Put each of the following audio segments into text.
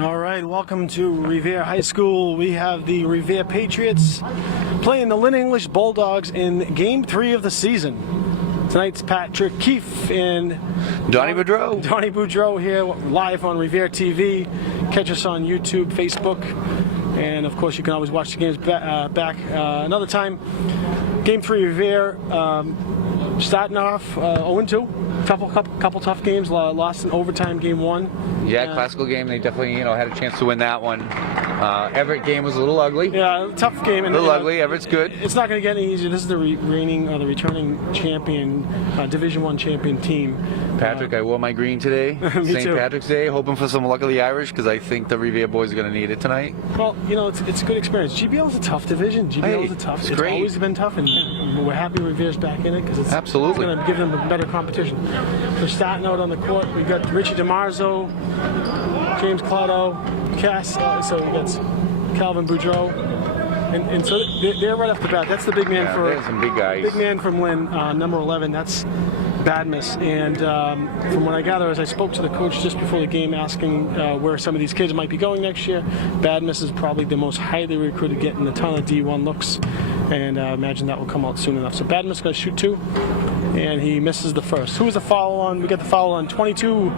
All right, welcome to Revere High School. We have the Revere Patriots playing the Lynn English Bulldogs in Game 3 of the season. Tonight's Patrick Keefe and Donnie Boudreau. Donnie Boudreau here live on Revere TV. Catch us on YouTube, Facebook, and of course you can always watch the games back another time. Game 3 Revere, starting off 0-2. Couple tough games. Lost in overtime game 1. Yeah, classical game. They definitely had a chance to win that one. Everett game was a little ugly. Yeah, tough game. A little ugly. Everett's good. It's not going to get any easier. This is the returning champion, Division I champion team. Patrick, I wore my green today. St. Patrick's Day, hoping for some luck of the Irish because I think the Revere boys are going to need it tonight. Well, it's a good experience. GBL is a tough division. GBL is a tough. It's great. Always been tough, and we're happy Revere's back in it because it's absolutely going to give them a better competition. We're starting out on the court. We got Richie DiMarzo, James Claudio, Cass. So we got Calvin Boudreau, and so they're right off the bat. That's the big man there's some big guys. Big man from Lynn, number 11. That's Badmus. And from what I gather, as I spoke to the coach just before the game, asking where some of these kids might be going next year, Badmus is probably the most highly recruited, getting a ton of D1 looks, and I imagine that will come out soon enough. So Badmus is going to shoot 2, and he misses the first. Who was the foul on? We got the foul on 22.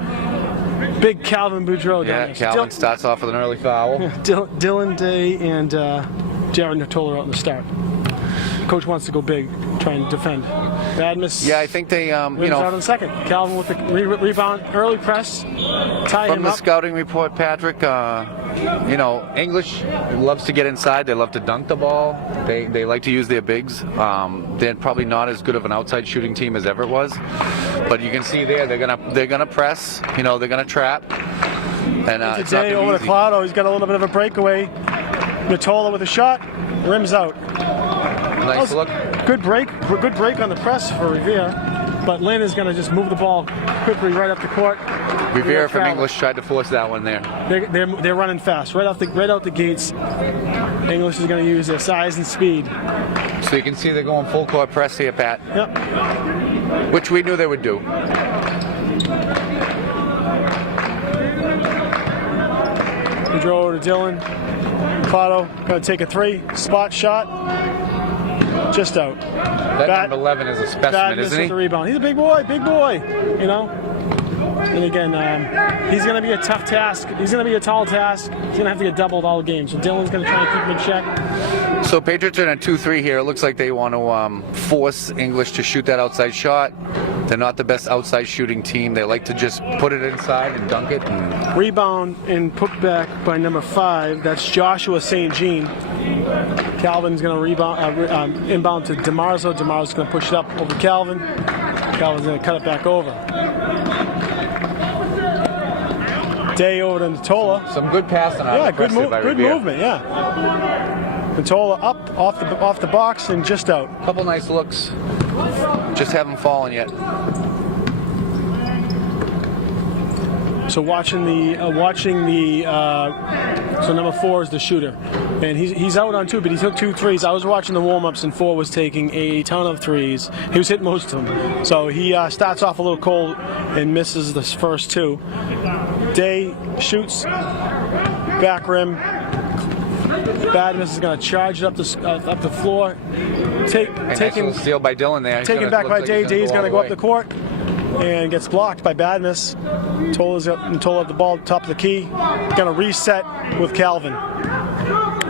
Big Calvin Boudreau. Yeah, Calvin starts off with an early foul. Dylan Day and Jared Natola out in the start. Coach wants to go big, try and defend. Badmus. Yeah, I think they, out in the second. Calvin with the rebound, early press, tie him up. From the scouting report, Patrick, English loves to get inside. They love to dunk the ball. They like to use their bigs. They're probably not as good of an outside shooting team as Everett was, but you can see there they're gonna press. They're gonna trap. And it's not over easy. to Claudio. He's got a little bit of a breakaway. Natola with a shot, rims out. Nice look. Good break on the press for Revere, but Lynn is going to just move the ball quickly right up the court. Revere from English tried to force that one there. They're running fast right out the gates. English is going to use their size and speed. So you can see they're going full court press here, Pat. Yep. Which we knew they would do. We drove over to Dylan. Claudio going to take a 3, spot shot, just out. That number 11 is a specimen, isn't he? The rebound. He's a big boy. And again, he's going to be a tough task. He's going to be a tall task. He's going to have to get doubled all games. So Dylan's going to try and keep him in check. So Patriots are in a 2-3 here. It looks like they want to force English to shoot that outside shot. They're not the best outside shooting team. They like to just put it inside and dunk it. Rebound and put back by number 5. That's Joshua St. Jean. Calvin's going to rebound, inbound to DiMarzo. DiMarzo's going to push it up over Calvin. Calvin's going to cut it back over. Day over to Natola. Some good passing out of the good movement, yeah. Matola up off the box and just out. Couple nice looks. Just haven't fallen yet. So watching the so number 4 is the shooter, and he's out on 2, but he took 2 threes. I was watching the warm-ups, and 4 was taking a ton of threes. He was hitting most of them. So he starts off a little cold and misses the first 2. Day shoots back rim. Badness is going to charge it up the floor. Nice steal by Dylan there. Taken back by Day. Day's going to go up the court and gets blocked by Badness. Tola's at the ball, top of the key. Going to reset with Calvin.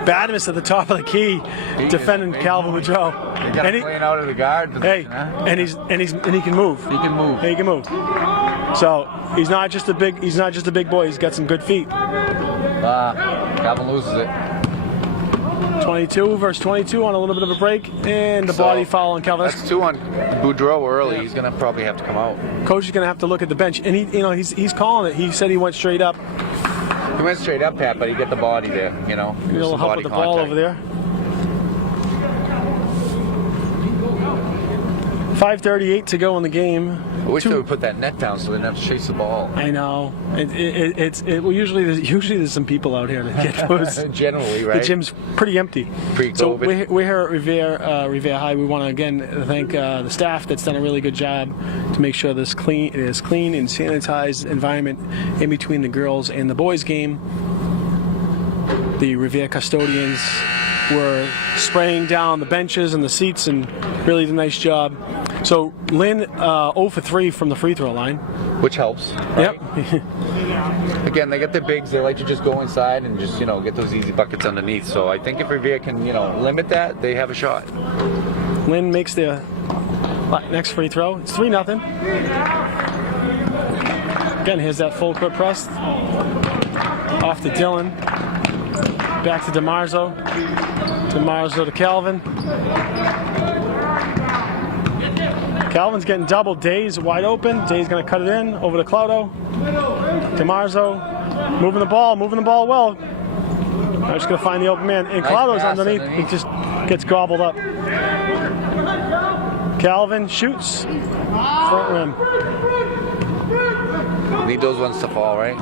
Badness at the top of the key, defending Calvin Woodrow. And playing out of the guard position, and he can move. He can move. He can move. So he's not just a big boy. He's got some good feet. Calvin loses it. 22 versus 22 on a little bit of a break, and the body foul on Calvin. That's 2 on Boudreau early. He's going to probably have to come out. Coach is going to have to look at the bench, and he's calling it. He said he went straight up. He went straight up, Pat, but he got the body there. You know, a little help with the ball over there. 5:38 to go in the game. I wish they would put that net down so they didn't have to chase the ball. I know. Well, usually there's some people out here that get those. Generally, right? The gym's pretty empty. Pre-COVID. So we're here at Revere High. We want to again thank the staff that's done a really good job to make sure it is clean and sanitized environment in between the girls and the boys game. The Revere custodians were spraying down the benches and the seats and really did a nice job. So Lynn 0 for 3 from the free throw line. Which helps. Right? Yep. Again, they get their bigs. They like to just go inside and just, get those easy buckets underneath. So I think if Revere can, limit that, they have a shot. Lynn makes their next free throw. It's 3-0. Again, here's that full court press. Off to Dylan. Back to DeMarzo. DeMarzo to Calvin. Calvin's getting double. Day's wide open. Day's going to cut it in over to Claudio. DeMarzo moving the ball well. I'm just going to find the open man. And Claudio's underneath. He just gets gobbled up. Calvin shoots. Front rim. Need those ones to fall, right?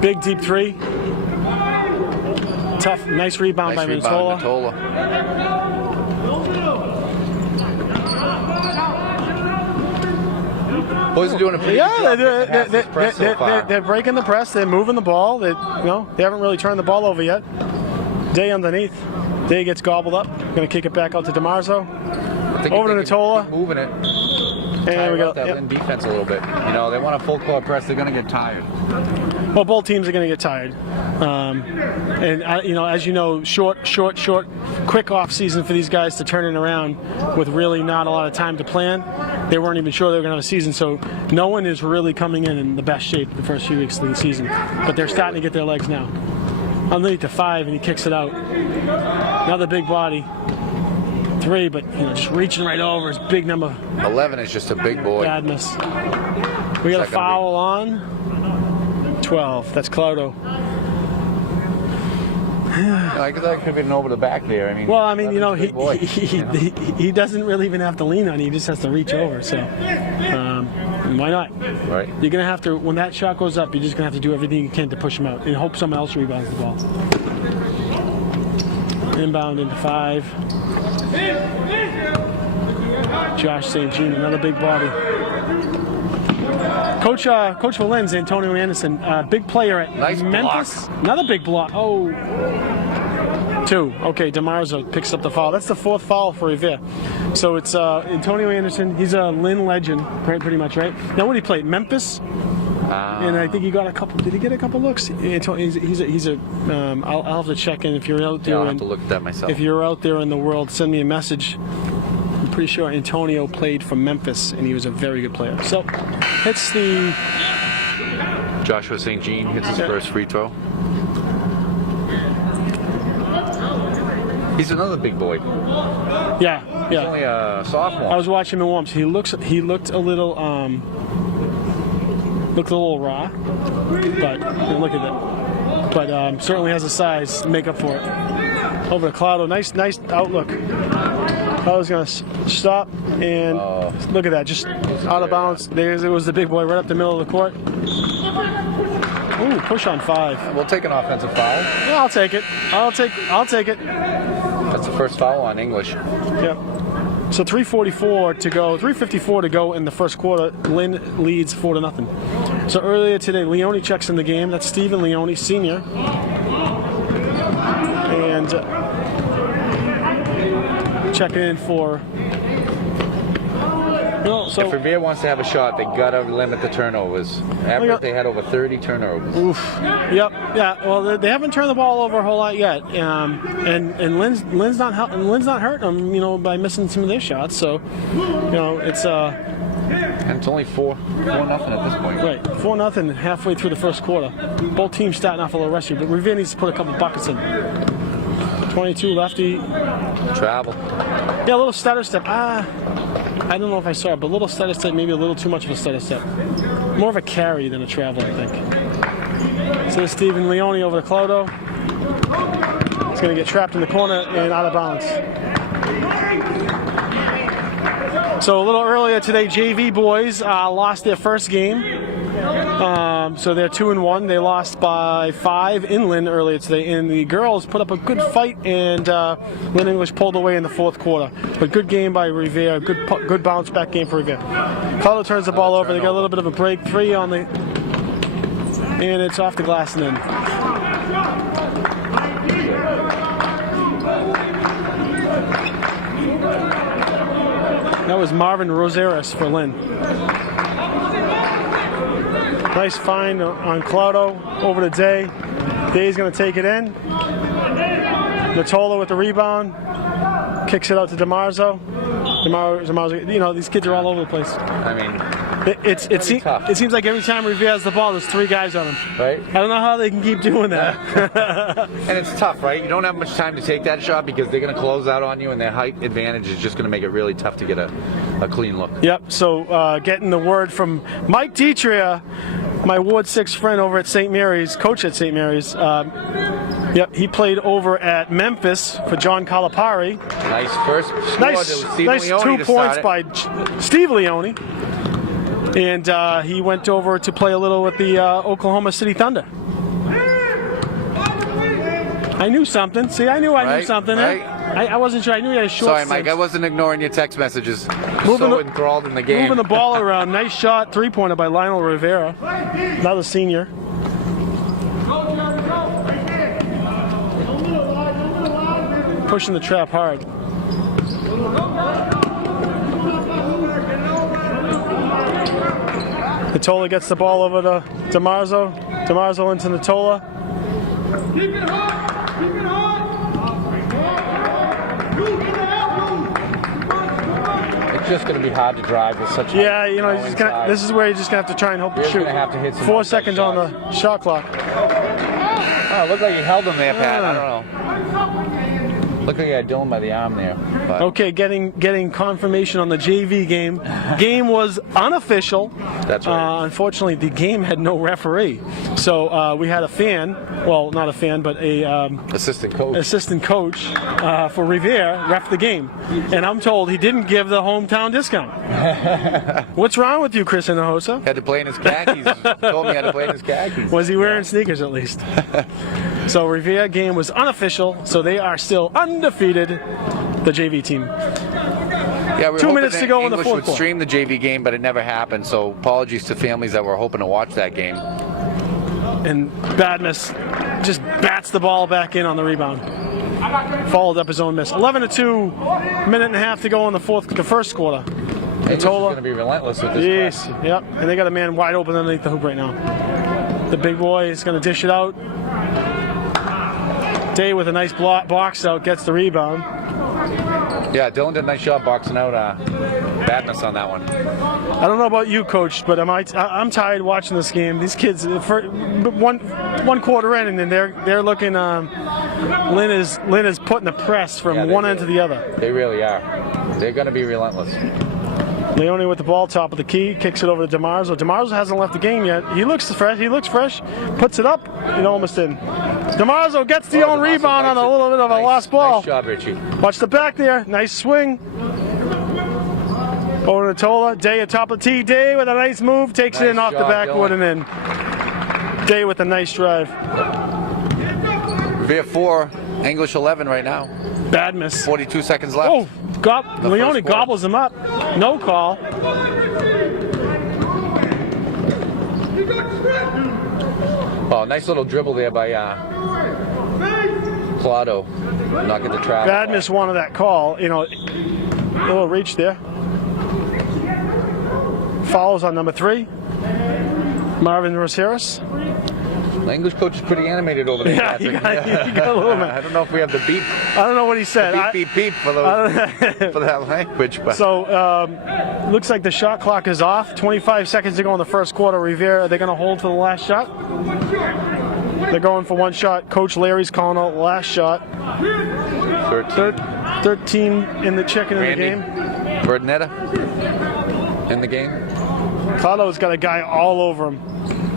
Big deep 3. Tough, nice rebound by Matola. Boys are doing a pretty good job. They're breaking the press. They're moving the ball. They haven't really turned the ball over yet. Day underneath. Day gets gobbled up. Going to kick it back out to DeMarzo. Over to Natola. Moving it. And we got that Lynn defense a little bit. They want a full court press. They're going to get tired. Well, both teams are going to get tired. As you know, short, quick off season for these guys to turn it around with really not a lot of time to plan. They weren't even sure they were going to have a season, so no one is really coming in the best shape the first few weeks of the season. But they're starting to get their legs now. Underneath to 5, and he kicks it out. Another big body. 3, but just reaching right over his big number. 11 is just a big boy. Badness. We got a foul on 12. That's Claudio. I guess that could have been over the back there. He doesn't really even have to lean on it. He just has to reach over. So why not? Right. You're gonna have to, when that shot goes up, you're just gonna have to do everything you can to push him out and hope someone else rebounds the ball. Inbound into 5. Josh St. Jean, another big body. Coach for Lynn's Antonio Anderson, big player at Memphis. Block. Another big block. 2. Okay, DeMarzo picks up the foul. That's the 4th foul for Revere. So it's Antonio Anderson. He's a Lynn legend, pretty much, right? Now, what did he play? Memphis? And I think he got a couple. Did he get a couple looks? He's a. I'll have to check in if you're out there. I'll have to look at that myself. If you're out there in the world, send me a message. I'm pretty sure Antonio played for Memphis, and he was a very good player. So, hits the. Joshua St. Jean hits his first free throw. He's another big boy. Yeah. He's only a sophomore. I was watching him in warms. He looked a little raw, but look at that. but certainly has the size to make up for it. Over to Claudio. Nice outlook. Claudio's going to stop and look at that. Just out of bounds. It was the big boy right up the middle of the court. Ooh, push on 5. We'll take an offensive foul. Yeah, I'll take it. I'll take it. That's the first foul on English. Yep. So 3:54 to go in the first quarter. Lynn leads 4-0. So earlier today, Leone checks in the game. That's Stephen Leone, senior. And checking in for... If Revere wants to have a shot, they got to limit the turnovers. Average, they had over 30 turnovers. Oof. Yep. Yeah. Well, they haven't turned the ball over a whole lot yet, and Lynn's not hurting them, by missing some of their shots. So, it's And it's only 4-0 at this point. Right. 4-0 halfway through the first quarter. Both teams starting off a little rusty, but Revere needs to put a couple buckets in. 22 lefty. Travel. Yeah, a little stutter step. I don't know if I saw it, but a little stutter step, maybe a little too much of a stutter step. More of a carry than a travel, I think. So Stephen Leone over to Claudio. He's going to get trapped in the corner and out of bounds. So a little earlier today, JV boys lost their first game. So they're 2-1. They lost by 5 in Lynn earlier today, and the girls put up a good fight, and Lynn English pulled away in the fourth quarter. But good game by Revere. Good bounce back game for Revere. Claudio turns the ball over. They got a little bit of a break. 3 on the, and it's off the glass and in. That was Marvin Roseras for Lynn. Nice find on Claudio over to Day. Day's going to take it in. Natola with the rebound. Kicks it out to DeMarzo. DeMarzo, these kids are all over the place. I mean, it seems like every time Revere has the ball, there's 3 guys on him. Right. I don't know how they can keep doing that. And it's tough, right? You don't have much time to take that shot because they're going to close out on you, and their height advantage is just going to make it really tough to get a clean look. Yep. So getting the word from Mike Detria, my Ward 6 friend over at St. Mary's, coach at St. Mary's. Yep, he played over at Memphis for John Calipari. Nice first score. Nice 2 points by Steve Leone. And he went over to play a little with the Oklahoma City Thunder. I knew something. See, I knew something. Right. I wasn't sure. I knew he had a short. Sorry, Mike. I wasn't ignoring your text messages. Enthralled in the game. Moving the ball around. Nice shot, 3-pointer by Lionel Rivera. Another senior. Pushing the trap hard. Natola gets the ball over to DeMarzo. DeMarzo into Natola. Keep it hot! Keep it hot! It's just going to be hard to drive with such. This is where you're just going to have to try and hope to shoot. Going to have to hit some 4 seconds on the shot clock. Oh, it looked like you held him there, Pat. I don't know. Looked like you had Dylan by the arm there. But. Okay, getting confirmation on the JV game. Game was unofficial. That's right. Unfortunately, the game had no referee. So we had a fan, well, not a fan, but a assistant coach for Revere ref the game. And I'm told he didn't give the hometown discount. What's wrong with you, Chris Hinojosa? Had to play in his khakis. Told me he had to play in his khakis. Was he wearing sneakers at least? So Revere game was unofficial, so they are still undefeated, the JV team. Yeah, we 2 minutes to go in the English fourth would quarter. stream the JV game, but it never happened, so apologies to families that were hoping to watch that game. And Badmus just bats the ball back in on the rebound. Followed up his own miss. 11-2, minute and a half to go in the first quarter. English is going to be relentless with this press. Yep, and they got a man wide open underneath the hoop right now. The big boy is going to dish it out. Day with a nice box out gets the rebound. Yeah, Dylan did a nice job boxing out Badness on that one. I don't know about you, Coach, but I'm tired watching this game. These kids, one quarter in, and then they're looking. Lynn is putting the press from one end to the other. They really are. They're going to be relentless. Leone with the ball, top of the key, kicks it over to DeMarzo. DeMarzo hasn't left the game yet. He looks fresh. Puts it up. It almost in. DeMarzo gets the own rebound on a little bit of a lost ball. Nice job, Richie. Watch the back there. Nice swing. Over to Tola. Day at top of the tee. Day with a nice move. Takes it in off the backwood and in. Day with a nice drive. Revere 4, English 11 right now. Bad miss. 42 seconds left. Oh, Leone gobbles him up. No call. Oh, nice little dribble there by Claudio. Knocking the trap. Bad miss wanted that call. You know, a little reach there. Fouls on number 3. Marvin Roseras. The English coach is pretty animated over there. Yeah, you got a little bit. I don't know if we have the beep. I don't know what he said. Beep for that language. But. So, looks like the shot clock is off. 25 seconds to go in the first quarter. Revere, are they going to hold for the last shot? They're going for one shot. Coach Larry's calling out the last shot. 13 in the chicken in the game. Bernetta in the game. Claudo's got a guy all over him.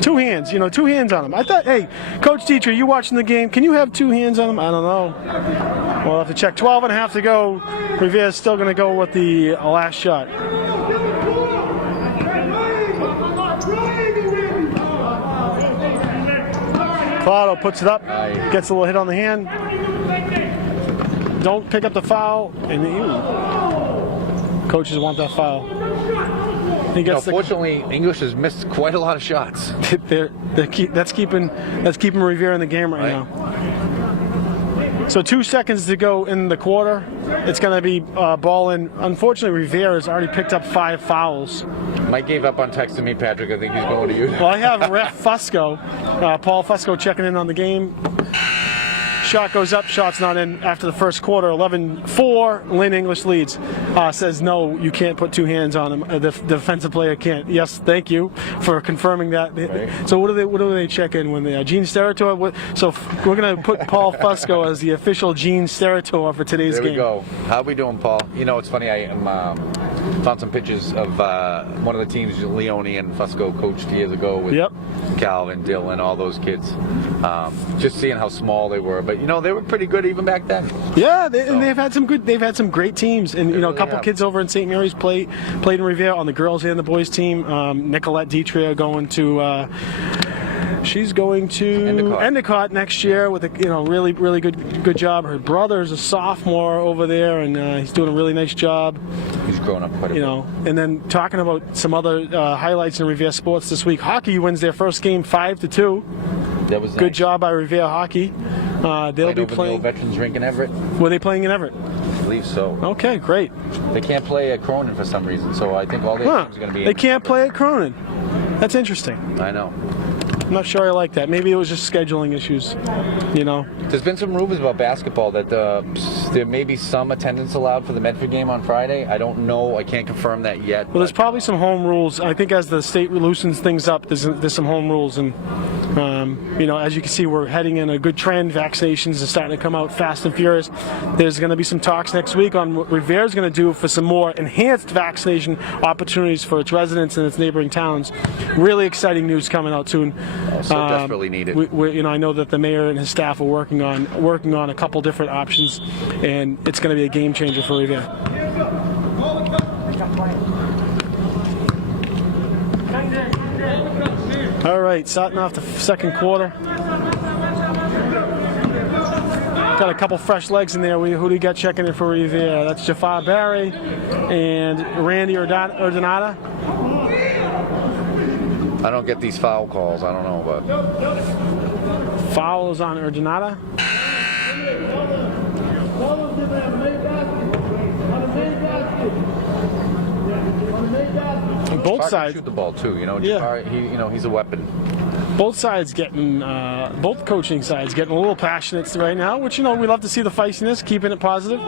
2 hands, 2 hands on him. I thought, hey, Coach Dietrich, you watching the game? Can you have 2 hands on him? I don't know. We'll have to check. 12 and a half to go. Revere's still going to go with the last shot. Claudio puts it up, gets a little hit on the hand. Don't pick up the foul. And coaches want that foul. Fortunately, English has missed quite a lot of shots. That's keeping Revere in the game right now. So 2 seconds to go in the quarter. It's going to be ball in. Unfortunately, Revere has already picked up 5 fouls. Mike gave up on texting me, Patrick. I think he's going to you. Well, I have Ref Fusco, Paul Fusco checking in on the game. Shot goes up, shot's not in after the first quarter. 11-4, Lynn English leads. Says no, you can't put 2 hands on him. The defensive player can't. Yes, thank you for confirming that. Right. So what do they check in when they Gene Steratore? So we're gonna put Paul Fusco as the official Gene Steratore for today's game. There we go. How we doing, Paul? It's funny. I found some pictures of one of the teams Leone and Fusco coached years ago with Calvin, Dylan, all those kids. Just seeing how small they were, but they were pretty good even back then. Yeah, and they've had some great teams, and a couple kids over in St. Mary's played in Revere on the girls and the boys team. Nicolette Dietrich going to. She's going to Endicott next year with a really good job. Her brother's a sophomore over there, and he's doing a really nice job. He's grown up quite a bit. And then talking about some other highlights in Revere sports this week. Hockey wins their first game 5-2. That was good job by Revere Hockey. They'll be playing the Veterans Rink in Everett. Were they playing in Everett? I believe so. Okay, great. They can't play at Cronin for some reason, so I think all their teams are going to be. They can't play at Cronin. That's interesting. I know. I'm not sure I like that. Maybe it was just scheduling issues, There's been some rumors about basketball that there may be some attendance allowed for the Medford game on Friday. I don't know. I can't confirm that yet. Well, there's probably some home rules. I think as the state loosens things up, there's some home rules. And, as you can see, we're heading in a good trend. Vaccinations are starting to come out fast and furious. There's going to be some talks next week on what Revere's going to do for some more enhanced vaccination opportunities for its residents and its neighboring towns. Really exciting news coming out soon. So desperately needed. I know that the mayor and his staff are working on a couple different options, and it's going to be a game changer for Revere. All right, starting off the second quarter. Got a couple fresh legs in there. Who do you got checking in for Revere? That's Jafar Barry and Randy Ordonata. I don't get these foul calls. I don't know, but fouls on Ordonata. Both sides shoot the ball too. Jafar, he's a weapon. Both sides getting, both coaching sides getting a little passionate right now, which we love to see the feistiness, keeping it positive.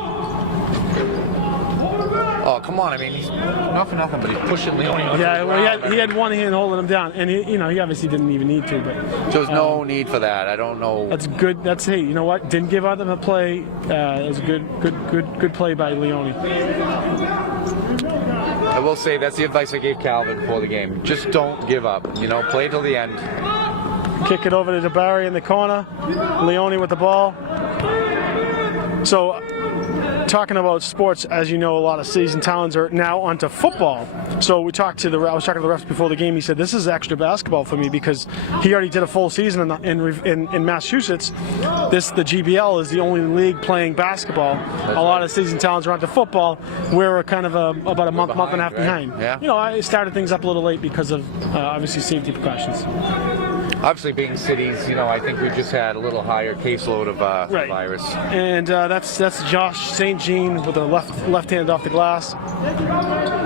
Oh, come on! I mean, he's not for nothing, but he's pushing Leone. Yeah, well, he had one hand holding him down, and he obviously didn't even need to. But there's no need for that. I don't know. That's good. Hey, you know what? Didn't give out them a play. It was a good play by Leone. I will say that's the advice I gave Calvin before the game. Just don't give up. Play till the end. Kick it over to DeBarry in the corner. Leone with the ball. So, talking about sports, as you know, a lot of seasoned talents are now onto football. So I was talking to the refs before the game. He said, this is extra basketball for me because he already did a full season in Massachusetts. The GBL is the only league playing basketball. A lot of seasoned talents are onto football. We're kind of about a month and a half behind. Yeah. I started things up a little late because of obviously safety precautions. Obviously, being cities, I think we just had a little higher caseload of right. virus. And that's Josh St. Jean with the left hand off the glass.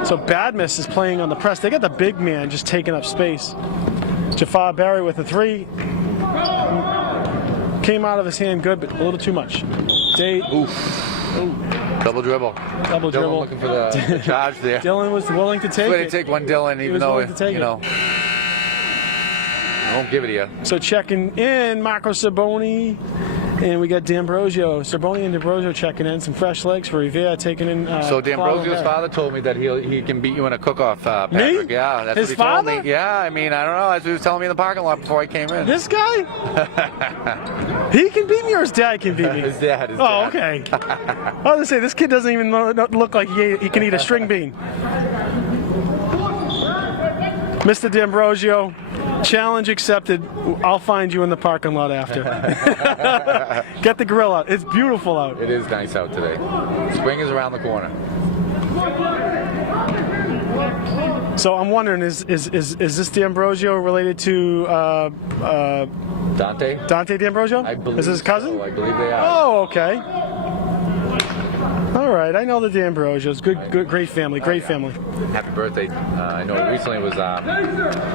So Badmus is playing on the press. They got the big man just taking up space. Jafar Barry with the 3. Came out of his hand good, but a little too much. Double dribble. Dylan looking for the charge there. Dylan was willing to take it. Take one, Dylan, even though I won't give it to you. So checking in, Marco Saboni, and we got D'Ambrosio. Saboni and D'Ambrosio checking in. Some fresh legs for Revere taking in. So D'Ambrosio's father told me that he can beat you in a cook-off, Patrick. Me? Yeah, that's His what he father? told me. Yeah, I mean, I don't know. That's what he was telling me in the parking lot before I came in. This guy? He can beat me, or his dad can beat me? His dad. Oh, okay. I was going to say, this kid doesn't even look like he can eat a string bean. Mr. D'Ambrosio, challenge accepted. I'll find you in the parking lot after. Get the grill out. It's beautiful out. It is nice out today. Spring is around the corner. So I'm wondering, is this D'Ambrosio related to Dante D'Ambrosio? I believe is his cousin? So. I believe they are. Oh, okay. All right, I know the D'Ambrosios. Good, great family, great family. Happy birthday. I know recently it was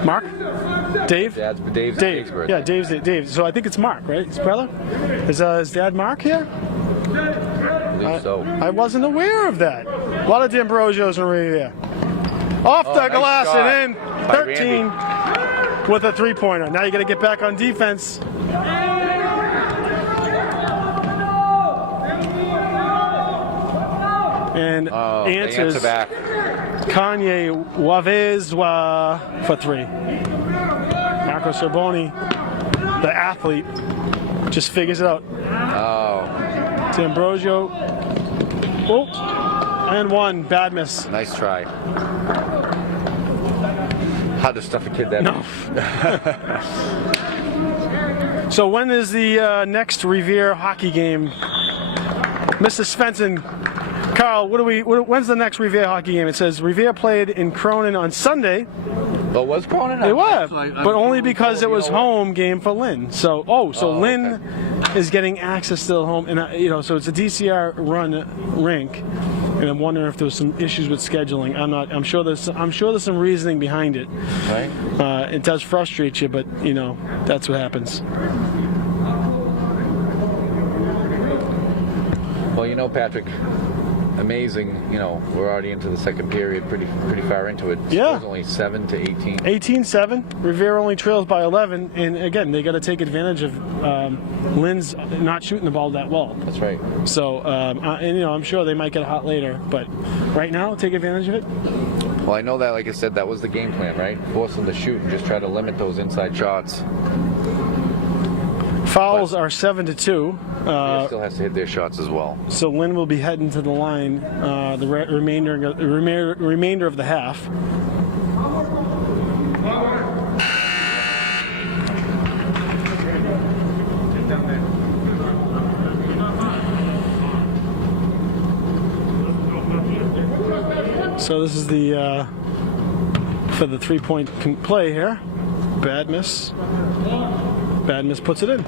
Mark? Dave? Dave's birthday. Yeah, Dave. So I think it's Mark, right? His brother? Is his dad Mark here? I believe so. I wasn't aware of that. A lot of D'Ambrosios in Revere. Off the nice glass shot and in. by 13 with a 3-pointer. Now you got to get back on defense. And answers back. Kanye Wavezwa for 3. Marco Sorboni, the athlete, just figures it out. Oh. D'Ambrosio. Oh, and 1. Bad miss. Nice try. Hard to stuff a kid that. No. So when is the next Revere hockey game? Mr. Svensson. Carl, when's the next Revere hockey game? It says Revere played in Cronin on Sunday. But was Cronin? It was, but only because it was home game for Lynn. So, Lynn is getting access to the home, and so it's a DCR run rink, and I'm wondering if there was some issues with scheduling. I'm sure there's some reasoning behind it. Right. It does frustrate you, but that's what happens. Well, Patrick. Amazing, we're already into the second period, pretty far into it. Yeah. It was only 7-18. 18-7. Revere only trails by 11, and again, they got to take advantage of Lynn's not shooting the ball that well. That's right. So, I'm sure they might get hot later, but right now, take advantage of it. Well, I know that, like I said, that was the game plan, right? Force them to shoot and just try to limit those inside shots. Fouls are 7-2. Still has to hit their shots as well. So Lynn will be heading to the line the remainder of the half. So this is the for the 3-point play here. Bad miss. Bad miss puts it in.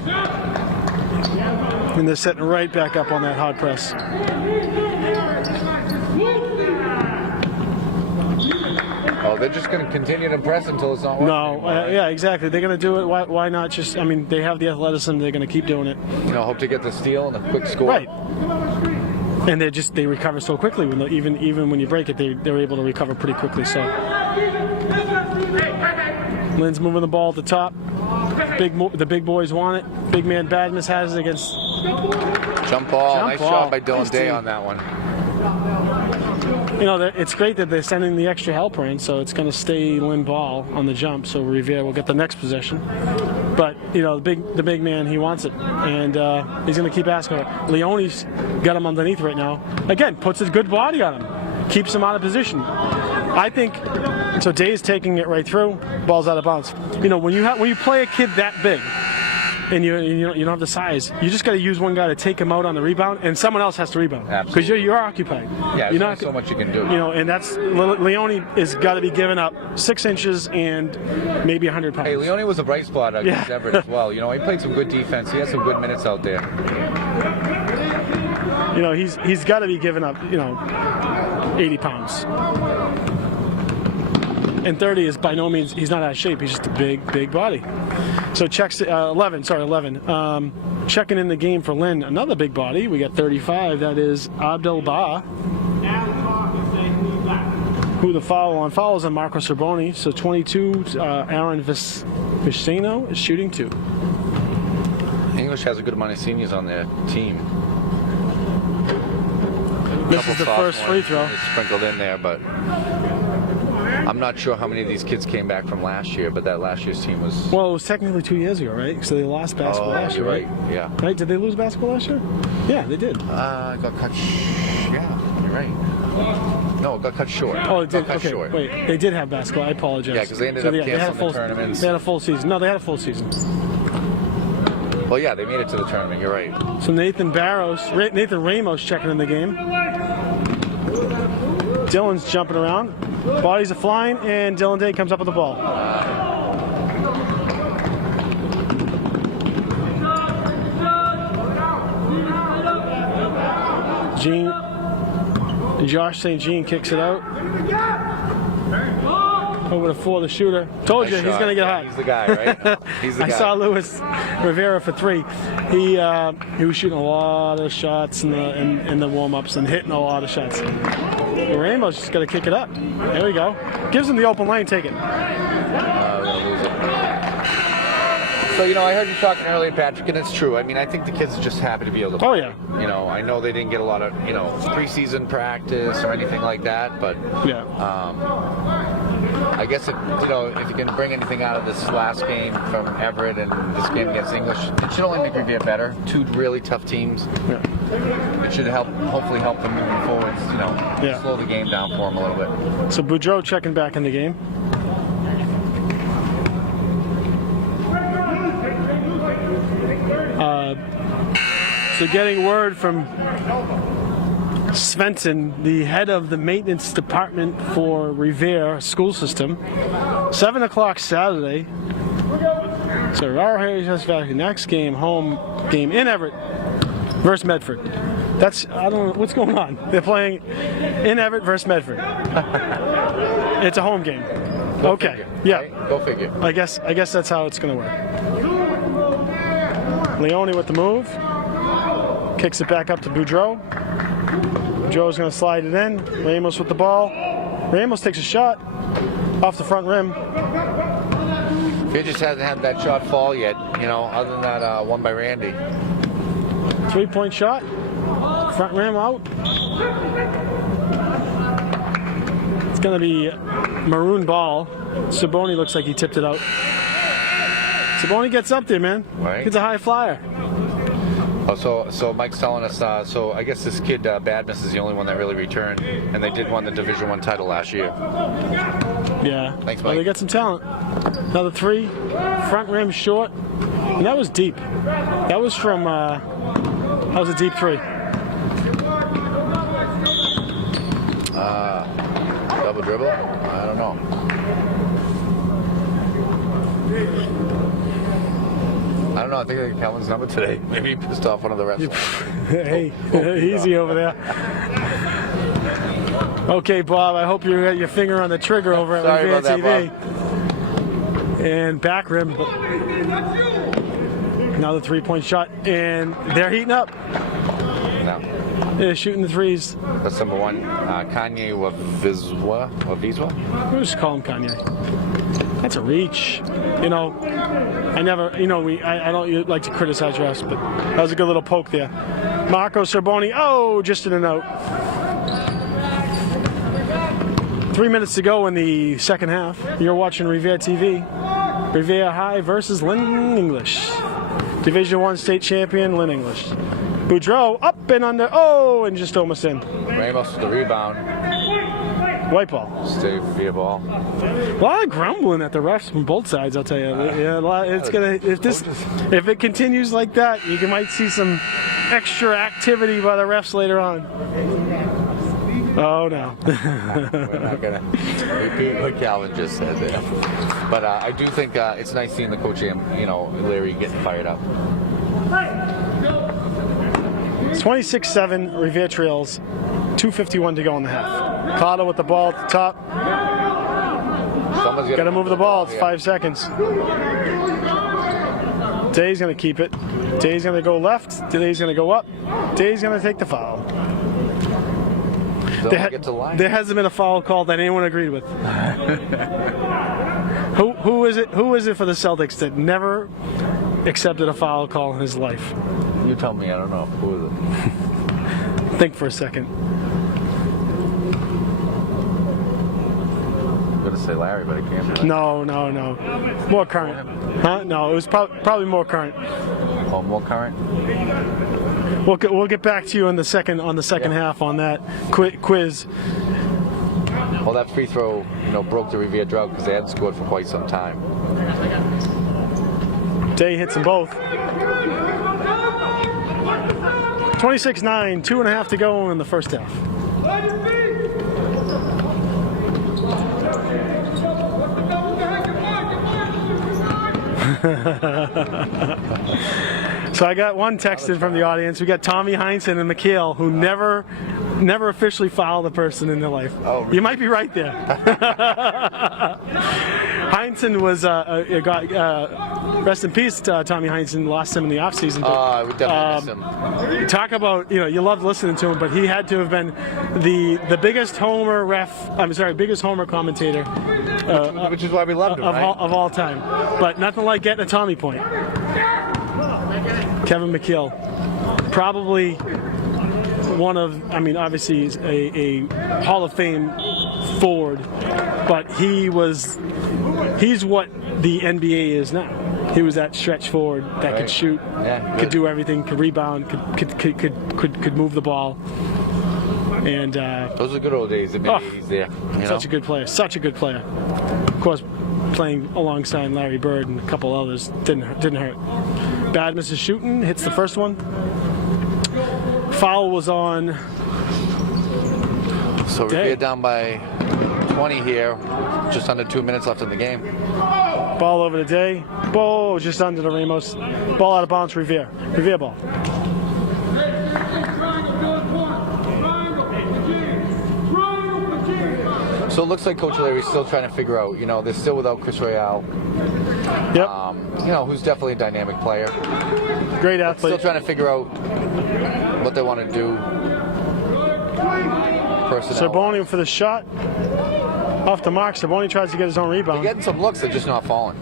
And they're setting right back up on that hard press. Oh, they're just going to continue to press until it's not working. No, yeah, exactly. They're going to do it. Why not just, they have the athleticism. They're going to keep doing it. Hope to get the steal and a quick score. Right. And they recover so quickly. Even when you break it, they're able to recover pretty quickly. So Lynn's moving the ball at the top. The big boys want it. Big man Badmus has it against. Jump ball. Nice job by Dylan Nice Day team. on that one. it's great that they're sending the extra helper in, so it's going to stay Lynn ball on the jump, so Revere will get the next possession. But, the big man, he wants it, and he's going to keep asking it. Leone's got him underneath right now. Again, puts a good body on him, keeps him out of position. I think, so Day's taking it right through, ball's out of bounds. When you play a kid that big, and you don't have the size, you just got to use one guy to take him out on the rebound, and someone else has to rebound. Because you're occupied. Yeah, there's so much you can do. And that's Leone has got to be giving up 6 inches and maybe 100 pounds. Hey, Leone was a bright spot against Everett as well. He played some good defense. He had some good minutes out there. He's got to be giving up 80 pounds. And 30 is by no means, he's not out of shape. He's just a big body. So checks 11. Checking in the game for Lynn, another big body. We got 35. That is Abdel Ba. Who the foul on? Fouls on Marco Sorboni. So 22. Aaron Vicino is shooting 2. English has a good amount of seniors on their team. This is the first free throw. Sprinkled in there, but I'm not sure how many of these kids came back from last year, but that last year's team was... Well, it was technically 2 years ago, right? So they lost basketball last year, right? Yeah. Right? Did they lose basketball last year? Yeah, they did. Got cut. Yeah, you're right. No, it got cut short. Oh, it did. Got cut Okay, short. wait. They did have basketball. I apologize. Yeah, because they ended up canceling the tournaments. They had a full season. No, they had a full season. Well, yeah, they made it to the tournament. You're right. So Nathan Ramos checking in the game. Dylan's jumping around. Bodies are flying, and Dylan Day comes up with the ball. Josh St. Jean kicks it out. Over to 4, the shooter. Told you, he's going to get hot. He's the guy, right? He's the guy. I saw Luis Rivera for 3. He was shooting a lot of shots in the warm-ups and hitting a lot of shots. Ramos just got to kick it up. There we go. Gives him the open lane. Take it. We're gonna lose it. So, I heard you talking earlier, Patrick, and it's true. I mean, I think the kids are just happy to be able to play. Oh, yeah. I know they didn't get a lot of, preseason practice or anything like that, but yeah. I guess if you can bring anything out of this last game from Everett and this game against English, it should only make Revere better. 2 really tough teams. Yeah. It should hopefully help them moving forward. Slow the game down for them a little bit. So Boudreau checking back in the game. So getting word from Svensson, the head of the maintenance department for Revere school system, 7 o'clock Saturday. So our next game, home game in Everett versus Medford. I don't know what's going on. They're playing in Everett versus Medford. It's a home game. Okay. Figure, yeah. Right? Go figure. I guess that's how it's going to work. Leone with the move. Kicks it back up to Boudreau. Boudreau's going to slide it in. Ramos with the ball. Ramos takes a shot off the front rim. He just hasn't had that shot fall yet, other than that one by Randy. 3-point shot. Front rim out. It's going to be maroon ball. Sorboni looks like he tipped it out. Sorboni gets up there, man. Right. He's a high flyer. Oh, so Mike's telling us, so I guess this kid, Badness, is the only one that really returned, and they did win the Division I title last year. Yeah. Thanks, Mike. Well, they got some talent. Another 3, front rim short, and that was deep. That was from, that was a deep 3. Double dribble? I don't know. I don't know. I think I got Calvin's number today. Maybe he pissed off one of the refs. Hey, easy over there. Okay, Bob. I hope you got your finger on the trigger over at Revere TV. And back rim. Another 3-point shot, and they're heating up. No. They're shooting the 3s. That's number 1. Kanye Wavizwa. We'll just call him Kanye. That's a reach. I don't like to criticize refs, but that was a good little poke there. Marco Sorboni, just in and out. 3 minutes to go in the second half. You're watching Revere TV. Revere High versus Lynn English. Division I state champion, Lynn English. Boudreau up and under. Oh, and just almost in. Ramos with the rebound. White ball. Stay via ball. A lot of grumbling at the refs from both sides, I'll tell you. Yeah, it's gonna if it continues like that, you might see some extra activity by the refs later on. Oh no. We're not gonna repeat what Calvin just said there. But I do think it's nice seeing the coach, Larry getting fired up. It's 26-7, Revere trails. 2:51 to go in the half. Carter with the ball at the top. Someone's Got to move the ball. It's 5 seconds. Day's going to keep it. Day's going to go left. Day's going to go up. Day's going to take the foul. There hasn't been a foul call that anyone agreed with. Who is it? Who is it for the Celtics that never accepted a foul call in his life? You tell me. I don't know. Who is it? Think for a second. I'm gonna say Larry, but I can't. No. More current. Huh? No, it was probably more current. Oh, more current. We'll get back to you on the second half on that quiz. Well, that free throw, broke the Revere drought because they hadn't scored for quite some time. Day hits them both. 26-9, 2.5 to go in the first half. So I got one text in from the audience. We got Tommy Heinsohn and McHale, who never officially fouled a person in their life. Oh, really? You might be right there. Heinsohn was rest in peace, Tommy Heinsohn. Lost him in the offseason. I would definitely miss him. Talk about, you loved listening to him, but he had to have been the biggest homer biggest homer commentator. Which is why we loved him, of all time. But nothing like getting a Tommy point. Kevin McHale, probably one of, obviously he's a Hall of Fame forward, but he's what the NBA is now. He was that stretch forward that could shoot, could do everything, could rebound, could move the ball. And those are good old days. The mid-80s there. Such a good player. Such a good player. Of course, playing alongside Larry Bird and a couple others didn't hurt. Badmus is shooting, hits the first one. Foul was on. So we're down by 20 here. Just under 2 minutes left in the game. Ball over to Day. Ball just under the Ramos. Ball out of bounds. Revere. Revere ball. So it looks like Coach Larry's still trying to figure out, they're still without Chris Royale. Yep. Who's definitely a dynamic player. Great athlete. Still trying to figure out what they want to do. Saboni for the shot. Off the mark. Saboni tries to get his own rebound. They're getting some looks, they're just not falling.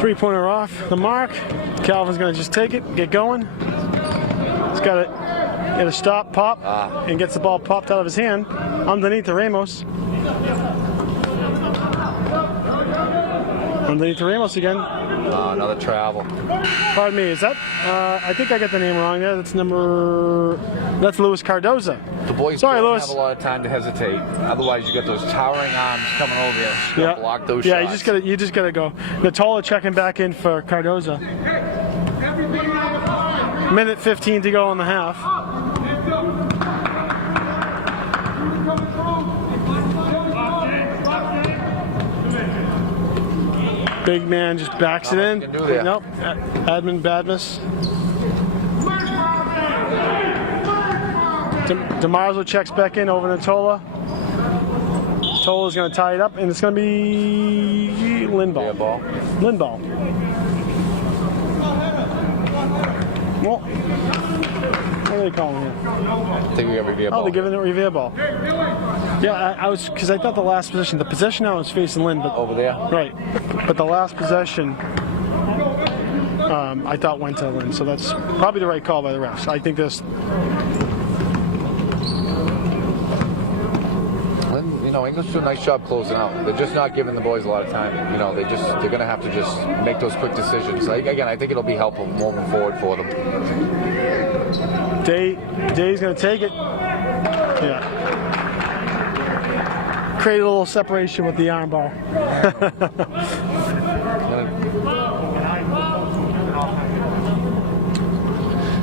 3-pointer off the mark. Calvin's going to just take it, get going. He's got to get a stop, pop, and gets the ball popped out of his hand underneath the Ramos. Underneath the Ramos again. Another travel. Pardon me, is that? I think I got the name wrong there. That's Luis Cardoza. The boys Sorry, don't Louis. have a lot of time to hesitate. Otherwise, you got those towering arms coming over you. You block those shots. you just gotta go. Natola checking back in for Cardoza. Minute 15 to go in the half. Big man just backs it in. Nope. Admin Badmus. DeMarzo checks back in over Natola. Natola's going to tie it up, and it's going to be Lynn ball. Lynn ball. Well, what are they calling here? I think we got Revere ball. Oh, they're giving it Revere ball. Yeah, I was, because I thought the possession I was facing Lynn, but over there. Right, but the last possession I thought went to Lynn, so that's probably the right call by the refs. I think this. English do a nice job closing out. They're just not giving the boys a lot of time. They're going to have to just make those quick decisions. Again, I think it'll be helpful moving forward for them. Day's going to take it. Yeah. Create a little separation with the arm bar.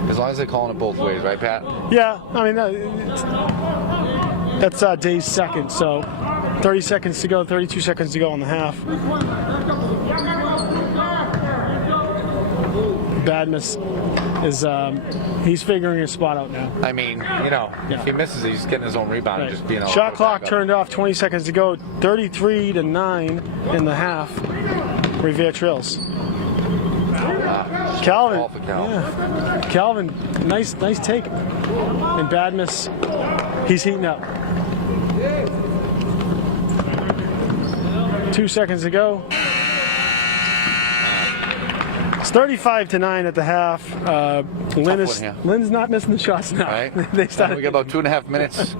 As long as they're calling it both ways, right, Pat? Yeah, I mean, that's Day's second, so 30 seconds to go, 32 seconds to go in the half. Badness is, he's figuring his spot out now. I mean, if he misses, he's getting his own rebound. Right. And just Shot clock turned off, 20 seconds to go, 33-9 in the half. Revere trails. Calvin, yeah. Calvin, nice take. And Badness, he's heating up. 2 seconds to go. It's 35-9 at the half. Lynn's not missing the shots now. Right. They started. We got about 2.5 minutes,